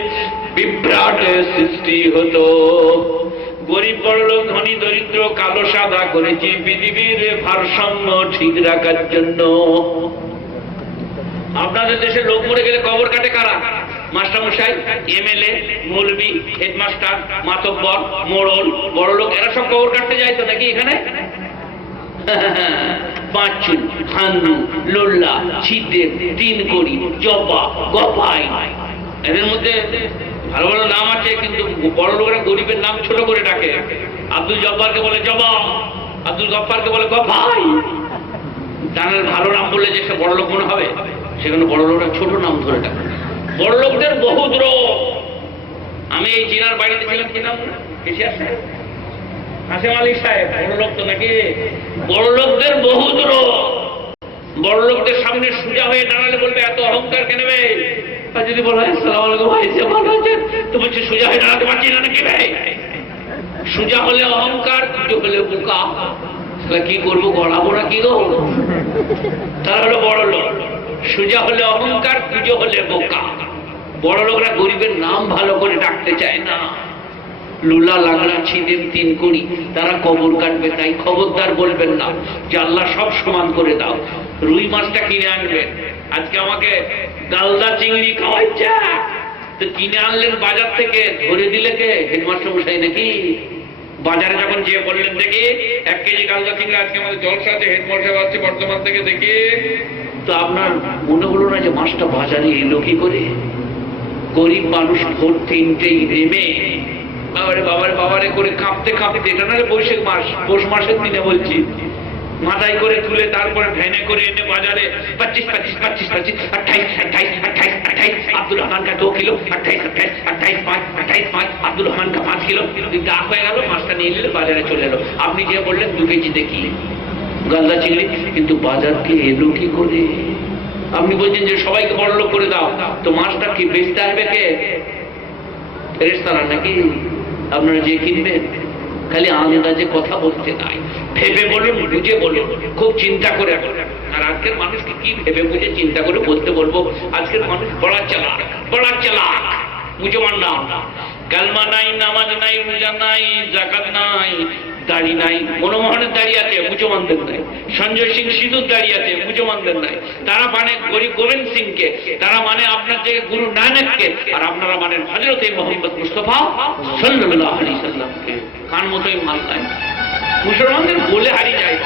বিভ্রাট সৃষ্টি হতো। গরিব বড়লোক, ধনী দরিদ্র, কালো সাদা করেছি পৃথিবীর ভারসাম্য ঠিক রাখার জন্য। আপনাদের দেশে লোক মরে গেলে কবর কাটে কারা? মাস্টারমশাই, এমএলএ, মৌলবি, হেডমাস্টার, মাতব্বর, মোড়ল, বড়লোক, এরা সব কবর কাটতে যায় তো নাকি এখানে? পাঁচুন, হান্নু, লোল্লা, ছিদ্রের, তিনকড়ি, জবা, গপাই, এদের মধ্যে ভালো ভালো নাম আছে, কিন্তু বড় লোকেরা গরিবের নাম ছোট করে ডাকে। আব্দুল জব্বারকে বলে জবা, আব্দুল গফফারকে বলে গফাই। তার ভালো নাম বললে যে সে বড় লোক মনে হবে, সেখানে বড় লোকরা ছোট নাম ধরে ডাকে। বড় লোকদের বহুত রোগ। আমি এই চিনার বাড়িতে ছিলাম, কি নাম হাসেম আলী সাহেব, বড় লোক তো নাকি? বড় লোকদের বহুত রোগ। বড় লোকদের সামনে সোজা হয়ে দাঁড়ালে বলবে এত অহংকার কেন? আর যদি বলা হয় আসসালামু আলাইকুম ভাই, ভালো আছেন, তো বলছে সোজা হয়ে দাঁড়াতে পারছি না নাকি ভাই? সোজা হলে অহংকার, দুটো হলে বোকা। কি করবো, গড়াবো না কি গো? তারা হলো বড় লোক। সোজা হলে অহংকার, পুজো হলে বোকা। বড় লোকরা গরিবের নাম ভালো করে ডাকতে চায় না। লুলা, লাগলা, ছিদেম, তিনকড়ি, তারা কবর কাটবে। তাই খবরদার বলবেন না যে আল্লাহ সব সমান করে দাও। রুই মাছটা কিনে আনবেন, আজকে আমাকে গালদা চিংড়ি খাওয়াইছে, তো কিনে আনলেন বাজার থেকে, ধরে দিলে কে? হেডমাস্টার মশাই নাকি? বাজারে যখন যেয়ে বললেন দেখি 1 কেজি গালদা চিংড়ি আজকে আমাদের জলসা আছে, হেডমাস্টার আসছে বর্তমান থেকে, দেখি তো আপনার মনে হলো না যে মাছটা বাজারে এলো কি করে? গরিব মানুষ ভোর 3টেই নেমে বাবারে বাবারে বাবারে করে কাঁপতে কাঁপতে, এটা না বৈশাখ মাস, পৌষ মাসের দিনে বলছি, মাথায় করে তুলে তারপরে ভ্যানে করে এনে বাজারে 25, 25, 25, 25, 28, 28, 28, 28, আব্দুল রহমান का 2 किलो, 28, 28, 28, 5, 28, 5, আব্দুল রহমান का 5 किलो। ডাক হয়ে গেল, মাছটা নিয়ে নিলে বাজারে চলে এলো। আপনি যে বললেন 2 কেজি দেখি গালদা চিংড়ি, কিন্তু বাজারকে এলো কি করে? আপনি বলছেন যে সবাইকে বড় লোক করে দাও, তো মাছটা কি বেচতে আসবে কে? ফেরেশতারা নাকি? আপনারা যে কিনবেন, খালি আন্দাজে কথা বলতে নাই, ভেবে বলুন, বুঝে বলুন, খুব চিন্তা করে বলুন। আর আজকের মানুষকে কি ভেবে বুঝে চিন্তা করে বলতে বলবো? আজকের মানুষ বড় চালাক, বড় চালাক। মুসলমান না, কালমা নাই, নামাজ নাই, রোজা নাই, যাকাত নাই, দাড়ি নাই। মনমোহনের দাড়ি আছে, মুসলমানদের নাই। সঞ্জয় সিং সিধুর দাড়ি আছে, মুসলমানদের নাই। তারা মানে গরিব গোবিন্দ সিংকে, তারা মানে আপনার থেকে গুরু নানককে, আর আপনারা মানেন হযরত মুহাম্মদ মুস্তাফা সাল্লাল্লাহু আলাইহি সাল্লামকে। কান মতোই মাল নাই মুসলমানদের, বলে হারিয়ে যায়,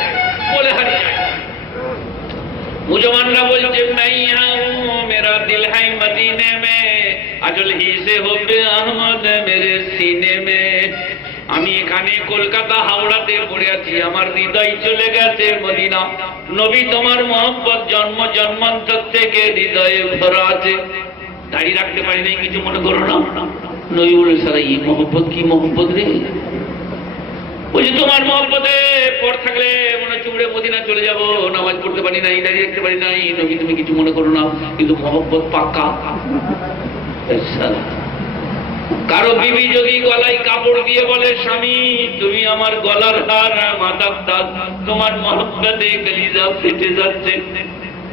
বলে হারিয়ে যায়। मुसलमानरा बोलते मैं हूँ, मेरा दिल है मदीने में, अजल ही से हुब्बे अहमद मेरे सीने में। আমি এখানে কলকাতা হাওড়াতে পড়ে আছি, আমার হৃদয় চলে গেছে মদিনা। নবী তোমার মহব্বত জন্ম জন্মান্তর থেকে হৃদয়ে ভরা আছে। দাঁড়িয়ে রাখতে পারি নাই, কিছু মনে করো না। নবী বলে সারা এই মহব্বত কি মহব্বত রে? বলছি তোমার মহব্বতে পর থাকলে মনে হচ্ছে উড়ে মদিনা চলে যাবো, নামাজ পড়তে পারি নাই, দাঁড়িয়ে রাখতে পারি নাই। নবী তুমি কিছু মনে করো না, কিন্তু মহব্বত পাক্কা। কারো বিবি যদি গলায় কাপড় দিয়ে বলে স্বামী তুমি আমার গলার হার মাথার তাজ, তোমার মহব্বতে কলিজা ফেটে যাচ্ছে।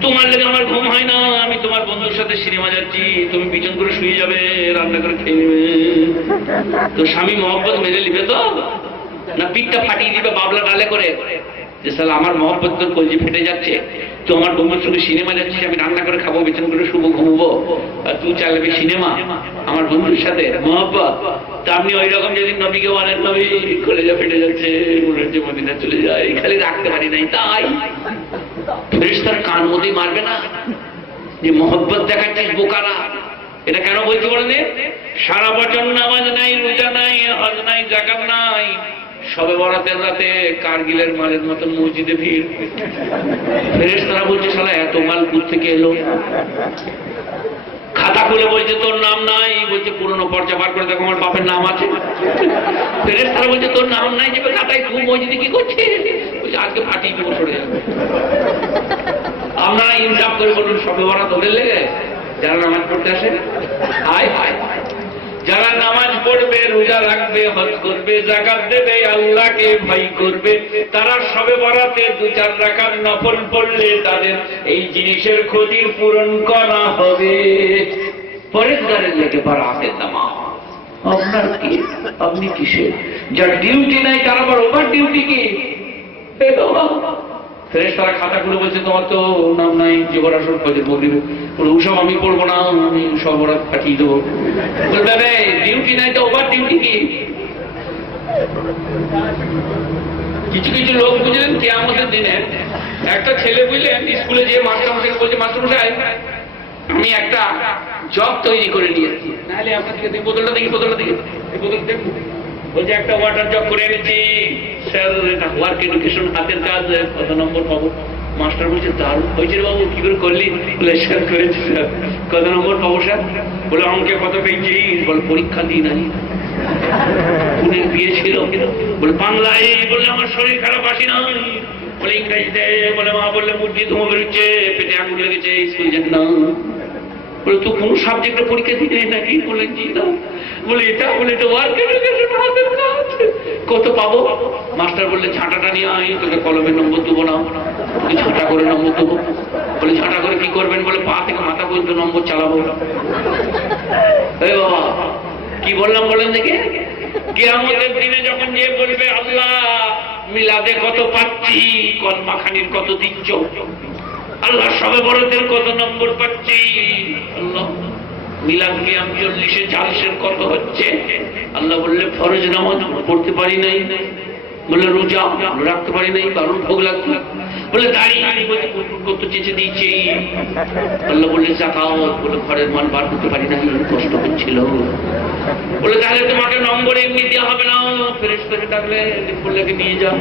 তোমার লেগে আমার ঘুম হয় না, আমি তোমার বন্ধুর সাথে সিনেমা যাচ্ছি, তুমি বিছন করে শুয়ে যাবে, রান্না করে খেয়ে নেবে। তো স্বামী মহব্বত মেনে নিবে তো না পিঠটা ফাটিয়ে দিবে বাবলা ডালে করে যে সালা আমার মহব্বত তোর কলজি ফেটে যাচ্ছে, তো আমার বন্ধুর সঙ্গে সিনেমা যাচ্ছিস, আমি রান্না করে খাবো, বিছানা করে শুবো, ঘুমবো, আর তুই চালাবি সিনেমা আমার বন্ধুর সাথে মহব্বত। তা আপনি ওই রকম যদি নবীকে বলেন নবী কলেজা ফেটে যাচ্ছে, মনে হচ্ছে মদিনা চলে যায়, খালি রাখতে পারি নাই, তাই ফেরেশতার কান মধ্যে মারবে না যে মহব্বত দেখাচ্ছিস বোকারা। এটা কেন বলছি বলেন? সারা বছর নামাজ নাই, রোজা নাই, হজ নাই, যাকাত নাই, সবে বরাতের রাতে কারগিলের মালের মতন মসজিদে ভিড়। ফেরেশতারা বলছে শালা এত মাল কোথা থেকে এলো? খাতা খুলে বলছে তোর নাম নাই, বলছে পুরনো পর্চা বার করে দেখো আমার বাপের নাম আছে। ফেরেশতারা বলছে তোর নাম নাই যে খাতায়, তুই মসজিদে কি করছিস? বলছে আজকে ফাটিয়ে দেবো, সরে যাবে। আপনারা ইনসাফ করে বলুন, সবে বরাত ওদের লেগে যারা নামাজ পড়তে আসে? হায় হায়, যারা নামাজ পড়বে, রোজা রাখবে, হজ করবে, যাকাত দেবে, আল্লাহকে ভয় করবে, তারা সবে বরাতে 2-4 রাকাত নফল পড়লে তাদের এই জিনিসের ক্ষতির পূরণ করা হবে। পরেশগারের লেগে বারাতের নামাজ। আপনার কি? আপনি কিসে? যার ডিউটি নাই তার আবার ওভার ডিউটি কি? ফেরেশতারা খাতা খুলে বলছে তোমার তো নাম নাই, জোহর আসর ফজর মাগরিব, ওসব আমি পড়বো না, আমি সব রাত কাটিয়ে দেবো। বলবে ডিউটি নাই তো ওভার ডিউটি কি? কিছু কিছু লোক বুঝলেন কিয়ামতের দিনে একটা ছেলে বুঝলেন স্কুলে যে মাস্টারমশাইকে বলছে মাস্টারমশাই আমি একটা জব তৈরি করে নিয়েছি, নাহলে আপনাকে বোতলটা দেখি, বোতলটা দেখি, বোতল দেখুন। বলছে একটা ওয়াটার জব করে এনেছি স্যার, এটা ওয়ার্ক এডুকেশন, হাতের কাজ, কত নম্বর পাবো? মাস্টার বলছে দারুণ হয়েছে বাবু, কি করে করলি? বলে স্যার করেছি স্যার। কত নম্বর পাবো স্যার? বলে অঙ্কে কত পেয়েছিস? বলে পরীক্ষা দিই নাই, পুনে গিয়েছিল। বলে বাংলায়? বলে আমার শরীর খারাপ, আসি না। বলে ইংরেজিতে? বলে মা বললে মুরগি ধুমো বেরোচ্ছে, পেটে আঙুল লেগেছে, স্কুল যেতে না। বলে তুই কোন সাবজেক্টে পরীক্ষা দিতে নাকি? বলে জি না। বলে এটা? বলে এটা ওয়ার্ক এডুকেশন, হাতের কাজ। কত পাবো? মাস্টার বললে ঝাঁটাটা নিয়ে আই, তোকে কলমে নম্বর দেবো না, তুই ঝাঁটা করে নম্বর দেবো। বলে ঝাঁটা করে কি করবেন? বলে পা থেকে মাথা পর্যন্ত নম্বর চালাবো। বাবা কি বললাম বলেন দেখে? কিয়ামতের দিনে যখন যে বলবে আল্লাহ মিলাদে কত পাচ্ছি, কলমা খানির কত দিচ্ছ, আল্লাহ সবে বরাতের কত নম্বর পাচ্ছি, আল্লাহ মিলাদ কিয়াম 40-এ 40-এর কত হচ্ছে? আল্লাহ বললে ফরজ নামাজ পড়তে পারি নাই, বলে রোজা রাখতে পারি নাই, কারণ ভোগ লাগতো। বলে দাঁড়িয়ে কত চেঁচে দিয়েছে। আল্লাহ বললে যাকাত, বলে ঘরের মাল বার করতে পারি নাই, কষ্ট হচ্ছিল। বলে তাহলে তোমাকে নম্বর এমনি দেওয়া হবে না, ফেরেশতাকে ডাকলে পড়লেকে নিয়ে যাও,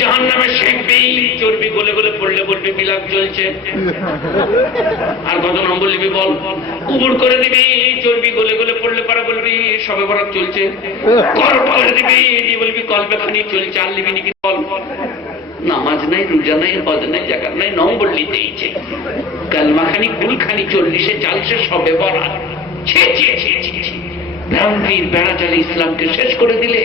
জাহান্নামে শেখবেই, চর্বি গলে গলে পড়লে বলবে মিলাদ চলছে। আর কত নম্বর নিবি বল? উবুর করে দিবি, চর্বি গলে গলে পড়লে পারা বলবি সবে বরাত চলছে। কর করে দিবি, বলবি কলবে খানি চলছে, আর লিবি নাকি বল? নামাজ নাই, রোজা নাই, হজ নাই, যাকাত নাই, নম্বর নিতেইছে। কালমা খানি, কুল খানি 40-এ 40-এ সবে বরাত। ছি ছি ছি ছি ছি, ভ্রান্তির বেড়া চালে ইসলামকে শেষ করে দিলে।